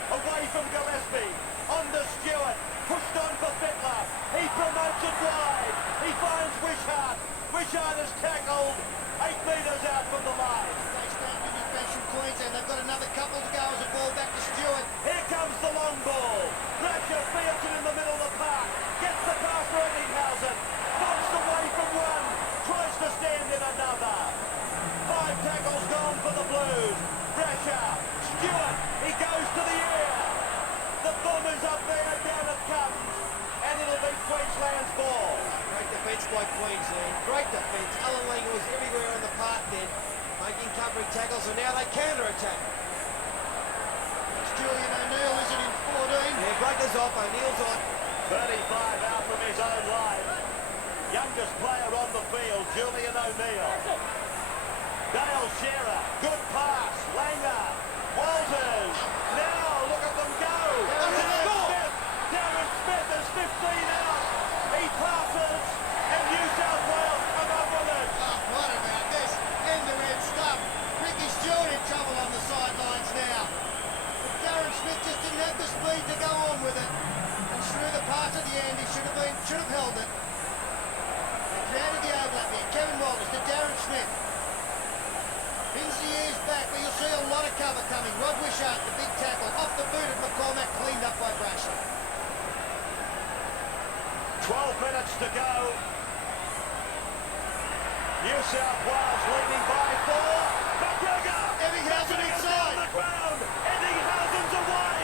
Away from Gillespie. On to Stewart. Pushed on for Bittler. He promotes it wide. He finds Wishart. Wishart is tackled. 8 metres out from the line. They stand in defence from Queensland. They've got another couple to go as a ball back to Stewart. Here comes the long ball. Ratcher fields it in the middle of the park. Gets the pass for Eddinghausen. Bounced away from one. Tries to stand in another. 5 tackles gone for the Blues. Ratcher. Stewart. He goes to the air. The bomb is up there. Down it comes. And it'll be Queensland's ball. Great defence by Queensland. Great defence. Alan Langer was everywhere on the park then, making covering tackles, and now they counter-attack. It's Julian O'Neill, is it, in 14? Yeah, Brugger's off, O'Neill's on. 35 out from his own line. Youngest player on the field, Julian O'Neill. Dale Shearer, good pass. Langer, Walters. Now look at them go. Darren Smith is 15 out. He passes, and New South Wales come up with it. Oh, what about this? End-to-end stuff. Ricky Stewart in trouble on the sidelines now. But Darren Smith just didn't have the speed to go on with it. And through the pass at the end, he should have held it. They created the overlap here. Kevin Walters to Darren Smith. Pins the ears back, but you'll see a lot of cover coming. Rod Wishart, the big tackle, off the boot of McCormack, cleaned up by Brasher. 12 minutes to go. New South Wales leading by 4. McGregor! Eddinghausen inside. On the ground. Eddinghausen's away.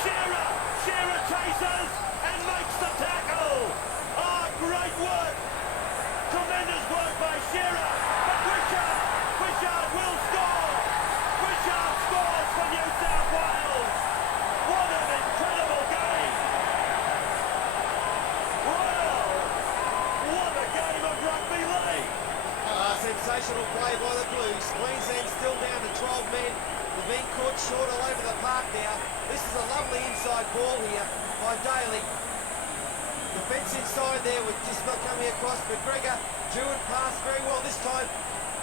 Shearer chases and makes the tackle. Oh, great work. Tremendous work by Shearer. But Wishart will score. Wishart scores for New South Wales. What an incredible game. Wow. What a game of rugby league. Sensational play by the Blues. Queensland still down to 12 men. They're being caught short all over the park now. This is a lovely inside ball here by Daly. Defence inside there with just not coming across. McGregor drew and passed very well this time.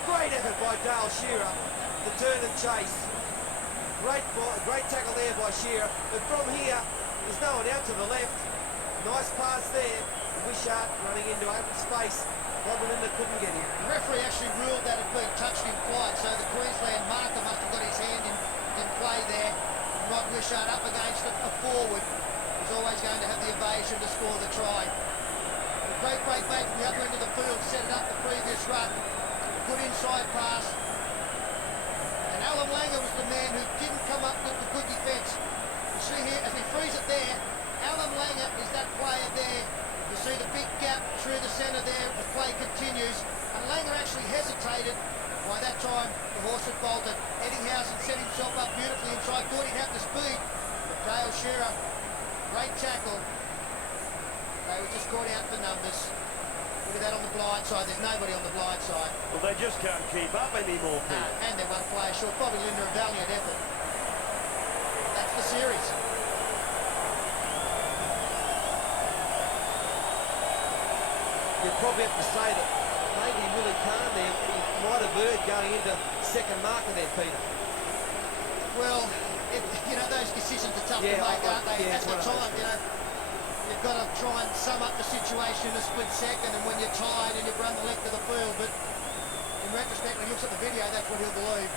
Great effort by Dale Shearer to turn and chase. Great tackle there by Shearer. But from here, there's no one out to the left. Nice pass there. Wishart running into open space. Bobbin couldn't get him. The referee actually ruled that it had been touched in flight, so the Queensland marker must have got his hand in play there. Rod Wishart up against a forward. He's always going to have the evasion to score the try. A great break mate from the other end of the field, set it up the previous run. A good inside pass. And Alan Langer was the man who didn't come up with the good defence. centre there, the play continues, and Langer actually hesitated. By that time, the horse had bolted. Eddinghausen set himself up beautifully inside, thought he'd have the speed, but Dale Shearer, great tackle. They were just caught out the numbers. Look at that on the blind side, there's nobody on the blind side. Well, they just can't keep up anymore, Pete. No, and they're one player short. Bobby Linder, a valiant effort. That's the series. You'd probably have to say that maybe Willie Kahn there, he might have erred going into second marker there, Peter. Well, you know, those decisions are tough to make, aren't they? At the time, you know, you've got to try and sum up the situation in a split second, and when you're tired and you've run the length of the field, but in retrospect, when he looks at the video, that's what he'll believe.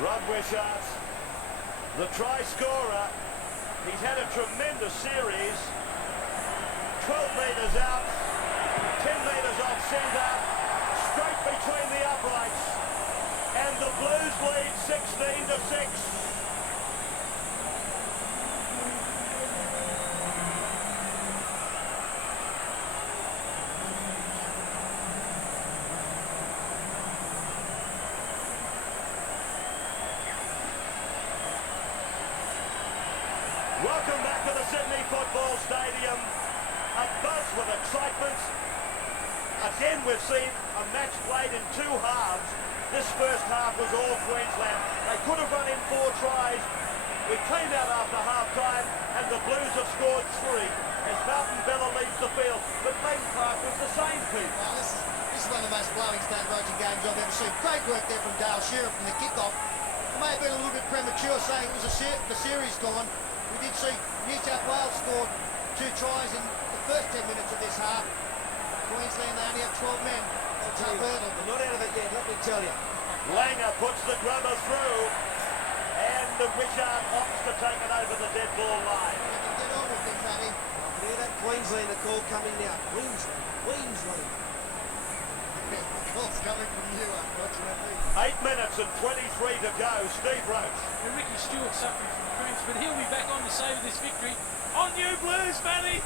Rod Wishart, the try scorer, he's had a tremendous series. 12 metres out, 10 metres off centre, straight between the uprights, and the Blues lead 16-6. Welcome back to the Sydney Football Stadium. A buzz with excitement. Again, we've seen a match played in two halves. This first half was all Queensland. They could have run in 4 tries. We came out after half-time, and the Blues have scored 3 as Mountain Bella leaves the field. But Main Park was the same, Pete. Well, this is one of the most blowing stone-roging games I've ever seen. Great work there from Dale Shearer from the kick-off. It may have been a little bit premature saying it was the series gone. We did see New South Wales scored 2 tries in the first 10 minutes of this half. Queensland, they only have 12 men. It's a hurdle. They're not out of it yet, let me tell you. Langer puts the grubber through, and the Richard opts to take it over the dead ball line. You can get on with it, Matty. I can hear that Queenslander call coming now. Queensland. The call's coming from you, unfortunately. 8 minutes and 23 to go. Steve Roach. And Ricky Stewart suffering from cramps, but he'll be back on to save this victory. On you, Blues, Matty!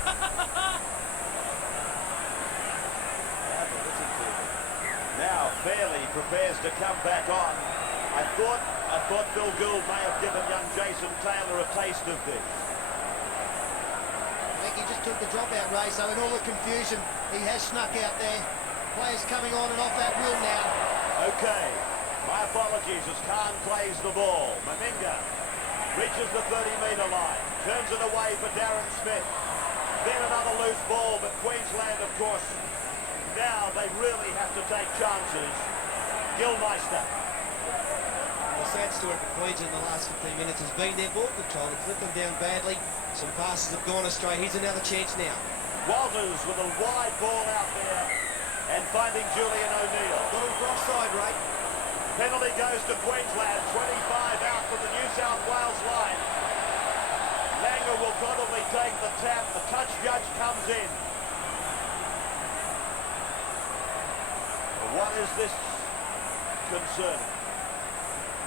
Now Fairley prepares to come back on. I thought Phil Gould may have given young Jason Taylor a taste of this. I think he just took the dropout race, so in all the confusion, he has snuck out there. Players coming on and off that wheel now. Okay, my apologies as Khan plays the ball. Meninga reaches the 30-metre line, turns it away for Darren Smith. Then another loose ball, but Queensland, of course, now they really have to take chances. Gilmeister. The sad story for Queensland in the last 15 minutes has been their ball control. They flipped them down badly. Some passes have gone astray. Here's another chance now. Walters with a wide ball out there and finding Julian O'Neill. Got him for offside, Ray. Penalty goes to Queensland. 25 out from the New South Wales line. Langer will probably take the tap. The touch judge comes in. What is this concerning?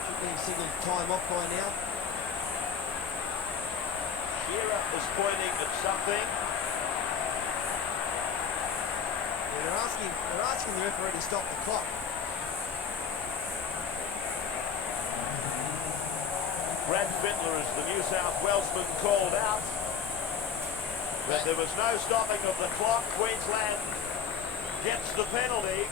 Should be signalled time off by now. Shearer is pointing at something. They're asking the referee to stop the clock. Brad Fittler is the New South Welshman called out. But there was no stopping of the clock. Queensland gets the penalty.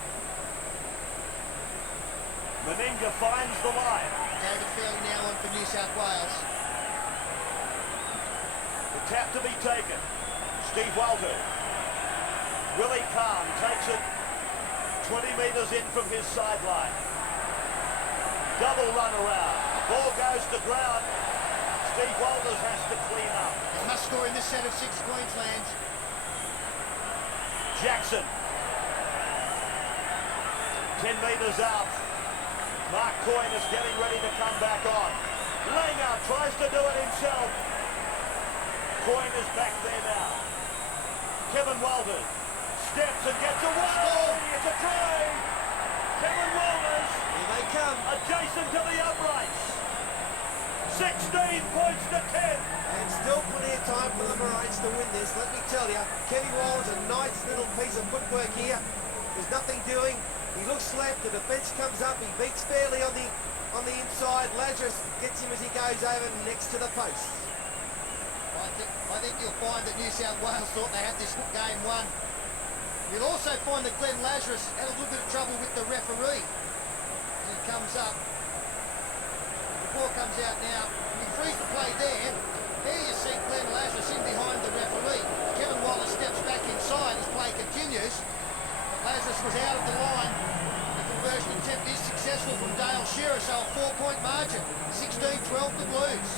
Meninga finds the line. David Fairley now on for New South Wales. The tap to be taken. Steve Walter. Willie Kahn takes it 20 metres in from his sideline. Double run around. Ball goes to ground. Steve Walters has to clean up. They must score in this set of 6, Queensland. Jackson. 10 metres out. Mark Coyne is getting ready to come back on. Langer tries to do it himself. Coyne is back there now. Kevin Walters steps and gets away. It's a try. Kevin Walters. Here they come. Adjacent to the uprights. 16 points to 10. And still plenty of time for the Maroons to win this. Let Davey Wallace, a nice little piece of footwork here. There's nothing doing. He looks left, the defence comes up, he beats fairly on the inside. Lazarus gets him as he goes over next to the post. I think you'll find that New South Wales thought they had this game won. You'll also find that Glenn Lazarus had a little bit of trouble with the referee. As he comes up, the ball comes out now. He frees the play there. There you see Glenn Lazarus in behind the referee. Kevin Wallace steps back inside as play continues. Lazarus was out of the line. The conversion attempt is successful from Dale Shearer, so a 4-point margin. 16-12 the Blues.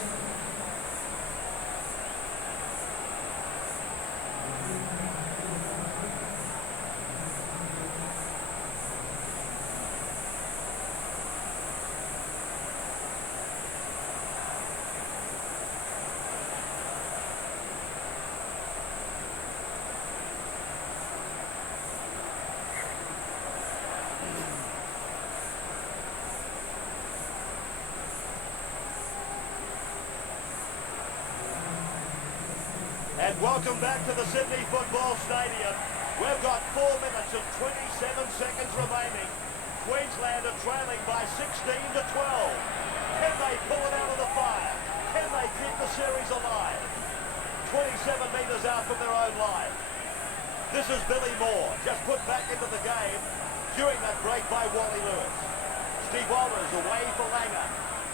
And welcome back to the Sydney Football Stadium. We've got 4 minutes and 27 seconds remaining. Queensland are trailing by 16-12. Can they pull it out of the fire? Can they keep the series alive? 27 metres out from their own line. This is Billy Moore, just put back into the game during that break by Wally Lewis. Steve Walters away for Langer.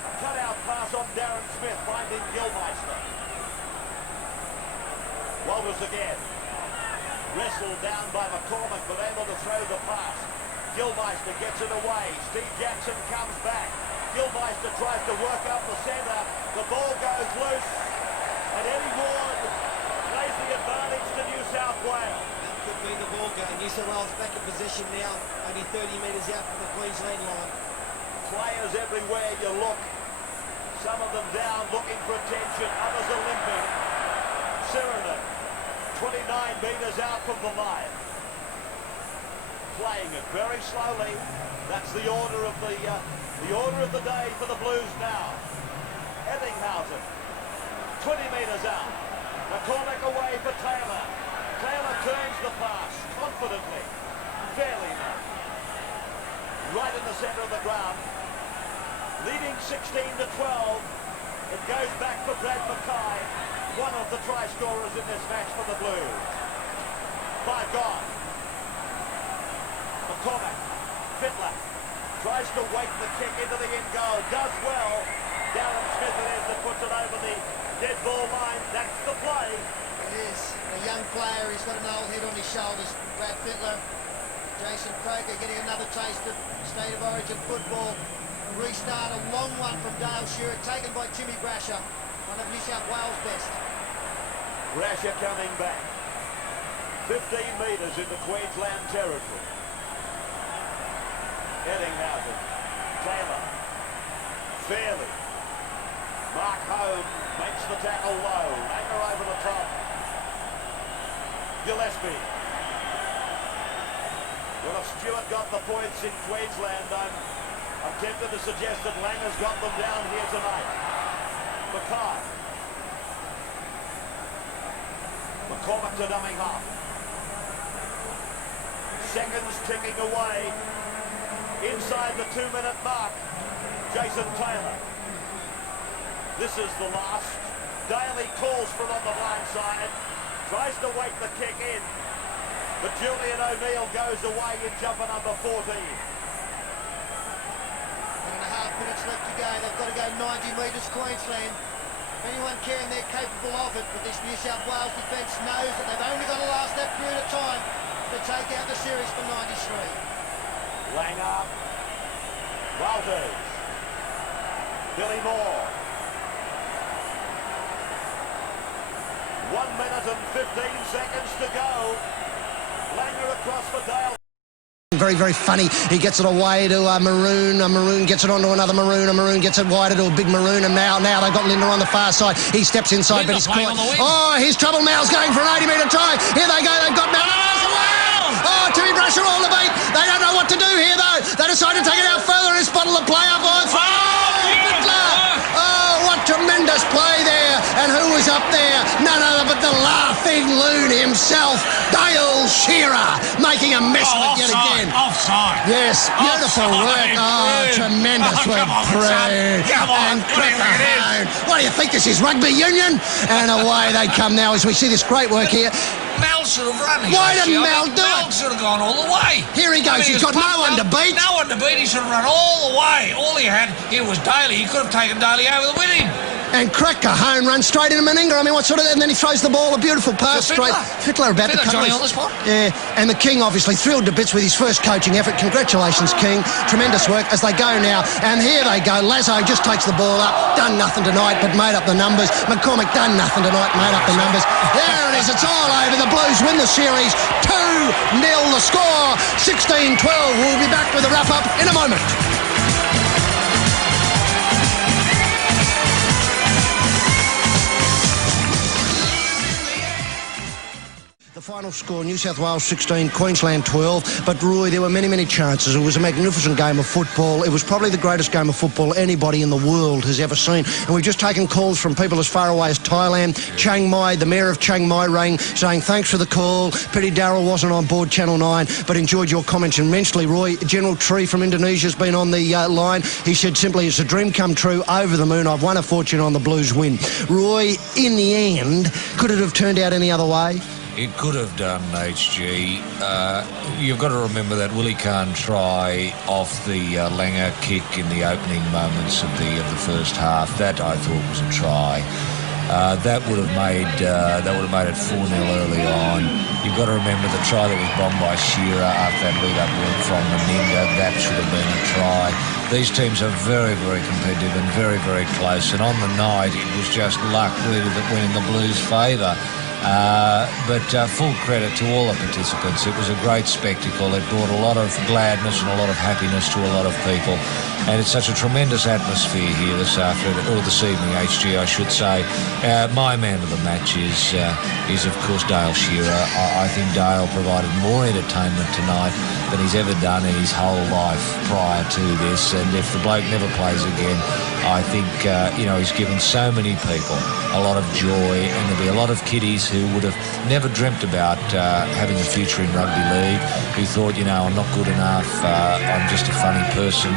A cut-out pass on Darren Smith, finding Gilmeister. Walters again. Wrestled down by McCormick, but able to throw the pass. Gilmeister gets it away. Steve Jackson comes back. Gilmeister tries to work up the centre. The ball goes loose. And Eddie Ward plays the advantage to New South Wales. That could be the ball game. New South Wales back in position now, only 30 metres out from the Queensland line. Players everywhere you look. Some of them down looking for attention, others are limping. Sirenen, 29 metres out from the line. Playing it very slowly. That's the order of the day for the Blues now. Eddinghausen, 20 metres out. McCormick away for Taylor. Taylor turns the pass confidently. Fairly now. Right in the centre of the ground. Leading 16-12. It goes back for Brad Mackay, one of the try scorers in this match for the Blues. 5 gone. McCormick, Fittler, tries to wait the kick into the end goal, does well. Darren Smith it is that puts it over the dead ball line. That's the play. It is. A young player, he's got an old head on his shoulders. Brad Fittler, Jason Croker getting another taste of State of Origin football. A restart, a long one from Dale Shearer, taken by Jimmy Brasher, one of New South Wales' best. Brasher coming back. 15 metres into Queensland territory. Eddinghausen, Taylor, Fairley. Mark Home makes the tackle low. Langer over the top. Gillespie. Well, if Stewart got the points in Queensland, I'm tempted to suggest that Langer's got them down here tonight. Mackay. McCormick to dumbing half. Seconds ticking away. Inside the 2-minute mark. Jason Taylor. This is the last. Daly calls for it on the blind side. Tries to wait the kick in. But Julian O'Neill goes away in jumper number 14. 1.5 minutes left to go. They've got to go 90 metres Queensland. Anyone caring they're capable of it, but this New South Wales defence knows that they've only got to last that period of time to take out the series for 93. Langer. Walters. Billy Moore. 1 minute and 15 seconds to go. Langer across for Dale. Very, very funny. He gets it away to Maroon. Maroon gets it onto another Maroon. Maroon gets it wider to a big Maroon. And now they've got Linder on the far side. He steps inside, but he's caught. Oh, here's trouble. Mal's going for an 80-metre try. Here they go. They've got Mal. Oh, Timmy Brasher all the beat. They don't know what to do here, though. They decide to take it out further and spottle the play up on. Oh, what tremendous play there. And who was up there, none other but the laughing loon himself, Dale Shearer, making a mess of it yet again. Offside. Yes, beautiful work. Oh, tremendous work. Prune and Cricker. What do you think this is, rugby union? And away they come now as we see this great work here. Mel should have run here. Why didn't Mel do it? Mel should have gone all the way. Here he goes. He's got no one to beat. No one to beat. He should have run all the way. All he had here was Daly. He could have taken Daly over with him. And Cracker, home run straight into Meninga. I mean, what sort of... And then he throws the ball, a beautiful pass straight. Fittler about to cut Johnny on the spot. Yeah, and the King obviously thrilled to bits with his first coaching effort. Congratulations, King. Tremendous work as they go now. And here they go. Lazo just takes the ball up. Done nothing tonight, but made up the numbers. McCormick done nothing tonight, made up the numbers. There it is. It's all over. The Blues win the series. 2-0 the score. 16-12. We'll be back with a wrap-up in a moment. The final score, New South Wales 16, Queensland 12. But, Roy, there were many, many chances. It was a magnificent game of football. It was probably the greatest game of football anybody in the world has ever seen. And we've just taken calls from people as far away as Thailand. Chiang Mai, the mayor of Chiang Mai rang, saying thanks for the call. Pity Darrell wasn't on board Channel 9, but enjoyed your comments immensely, Roy. General Tree from Indonesia has been on the line. He said simply, it's a dream come true, over the moon. I've won a fortune on the Blues win. Roy, in the end, could it have turned out any other way? It could have done, HG. You've got to remember that Willie Kahn try off the Langer kick in the opening moments of the first half. That I thought was a try. That would have made it 4-0 early on. You've got to remember the try that was bombed by Shearer after that lead-up work from Meninga. That should have been a try. These teams are very, very competitive and very, very close. And on the night, it was just luck really that went in the Blues' favour. But full credit to all the participants. It was a great spectacle. It brought a lot of gladness and a lot of happiness to a lot of people. And it's such a tremendous atmosphere here this afternoon, or this evening, HG, I should say. My man of the match is of course, Dale Shearer. I think Dale provided more entertainment tonight than he's ever done in his whole life prior to this. And if the bloke never plays again, I think, he's given so many people a lot of joy, and there'll be a lot of kiddies who would have never dreamt about having a future in rugby league, who thought, I'm not good enough, I'm just a funny person,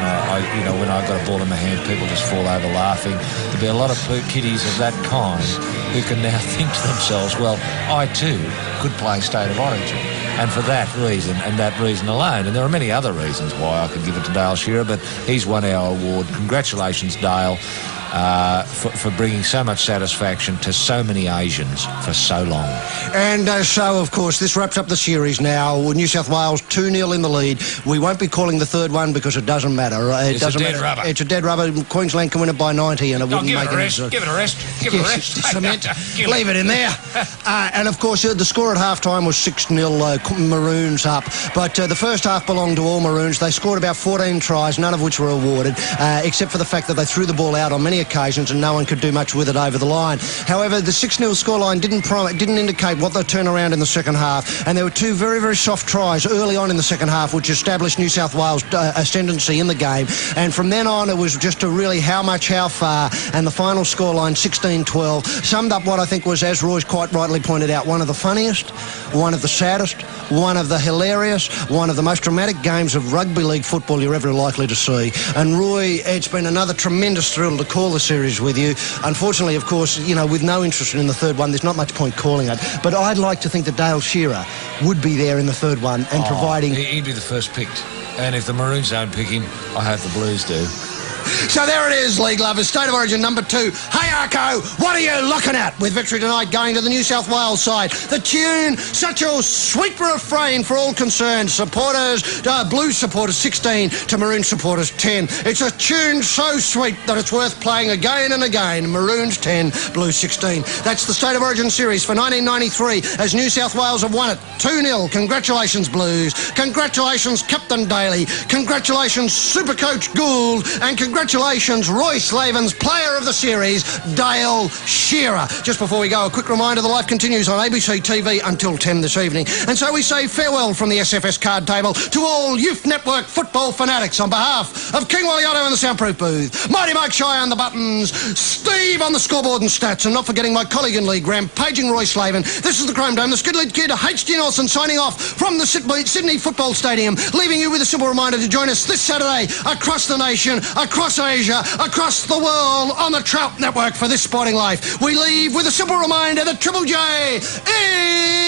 when I got a ball in my hand, people just fall over laughing. There'll be a lot of kiddies of that kind who can now think to themselves, well, I too could play State of Origin. And for that reason, and that reason alone, and there are many other reasons why I could give it to Dale Shearer, but he's won our award. Congratulations, Dale, for bringing so much satisfaction to so many Asians for so long. And so, of course, this wraps up the series now. New South Wales 2-0 in the lead. We won't be calling the third one because it doesn't matter. It's a dead rubber. It's a dead rubber. Queensland can win it by 90 and it wouldn't make it rest. Give it a rest. Give it a rest. Cement. Leave it in there. And, of course, the score at half-time was 6-0, Maroons up. But the first half belonged to all Maroons. They scored about 14 tries, none of which were awarded, except for the fact that they threw the ball out on many occasions and no one could do much with it over the line. However, the 6-0 scoreline didn't indicate what the turnaround in the second half, and there were two very, very soft tries early on in the second half which established New South Wales' ascendancy in the game, and from then on it was just a really how much, how far, and the final scoreline 16-12 summed up what I think was, as Roy's quite rightly pointed out, one of the funniest, one of the saddest, one of the hilarious, one of the most dramatic games of rugby league football you're ever likely to see. And Roy, it's been another tremendous thrill to call the series with you. Unfortunately, of course, with no interest in the third one, there's not much point calling it. But I'd like to think that Dale Shearer would be there in the third one and providing... He'd be the first picked. And if the Maroons don't pick him, I hope the Blues do. So there it is, league lovers. State of Origin number 2. Hey, Arco, what are you looking at? With victory tonight going to the New South Wales side. The tune, such a sweet refrain for all concerned. Supporters, Blues supporters 16 to Maroon supporters 10. It's a tune so sweet that it's worth playing again and again. Maroons 10, Blues 16. That's the State of Origin series for 1993 as New South Wales have won it 2-0. Congratulations, Blues. Congratulations, Captain Daly. Congratulations, Supercoach Gould. And congratulations congratulations, Roy Slaven's Player of the Series, Dale Shearer. Just before we go, a quick reminder, the life continues on ABC TV until 10 this evening. And so we say farewell from the SFS card table to all Youth Network football fanatics. On behalf of King Waliotto in the soundproof booth, Mighty Mike Shire on the buttons, Steve on the scoreboard and stats, and not forgetting my colleague in league, rampaging Roy Slaven. This is the Chrome Dome, the Skidled Kid, H.G. Nelson signing off from the Sydney Football Stadium, leaving you with a simple reminder to join us this Saturday across the nation, across Asia, across the world on the Trout Network for This Sporting Life. We leave with a simple reminder that Triple J is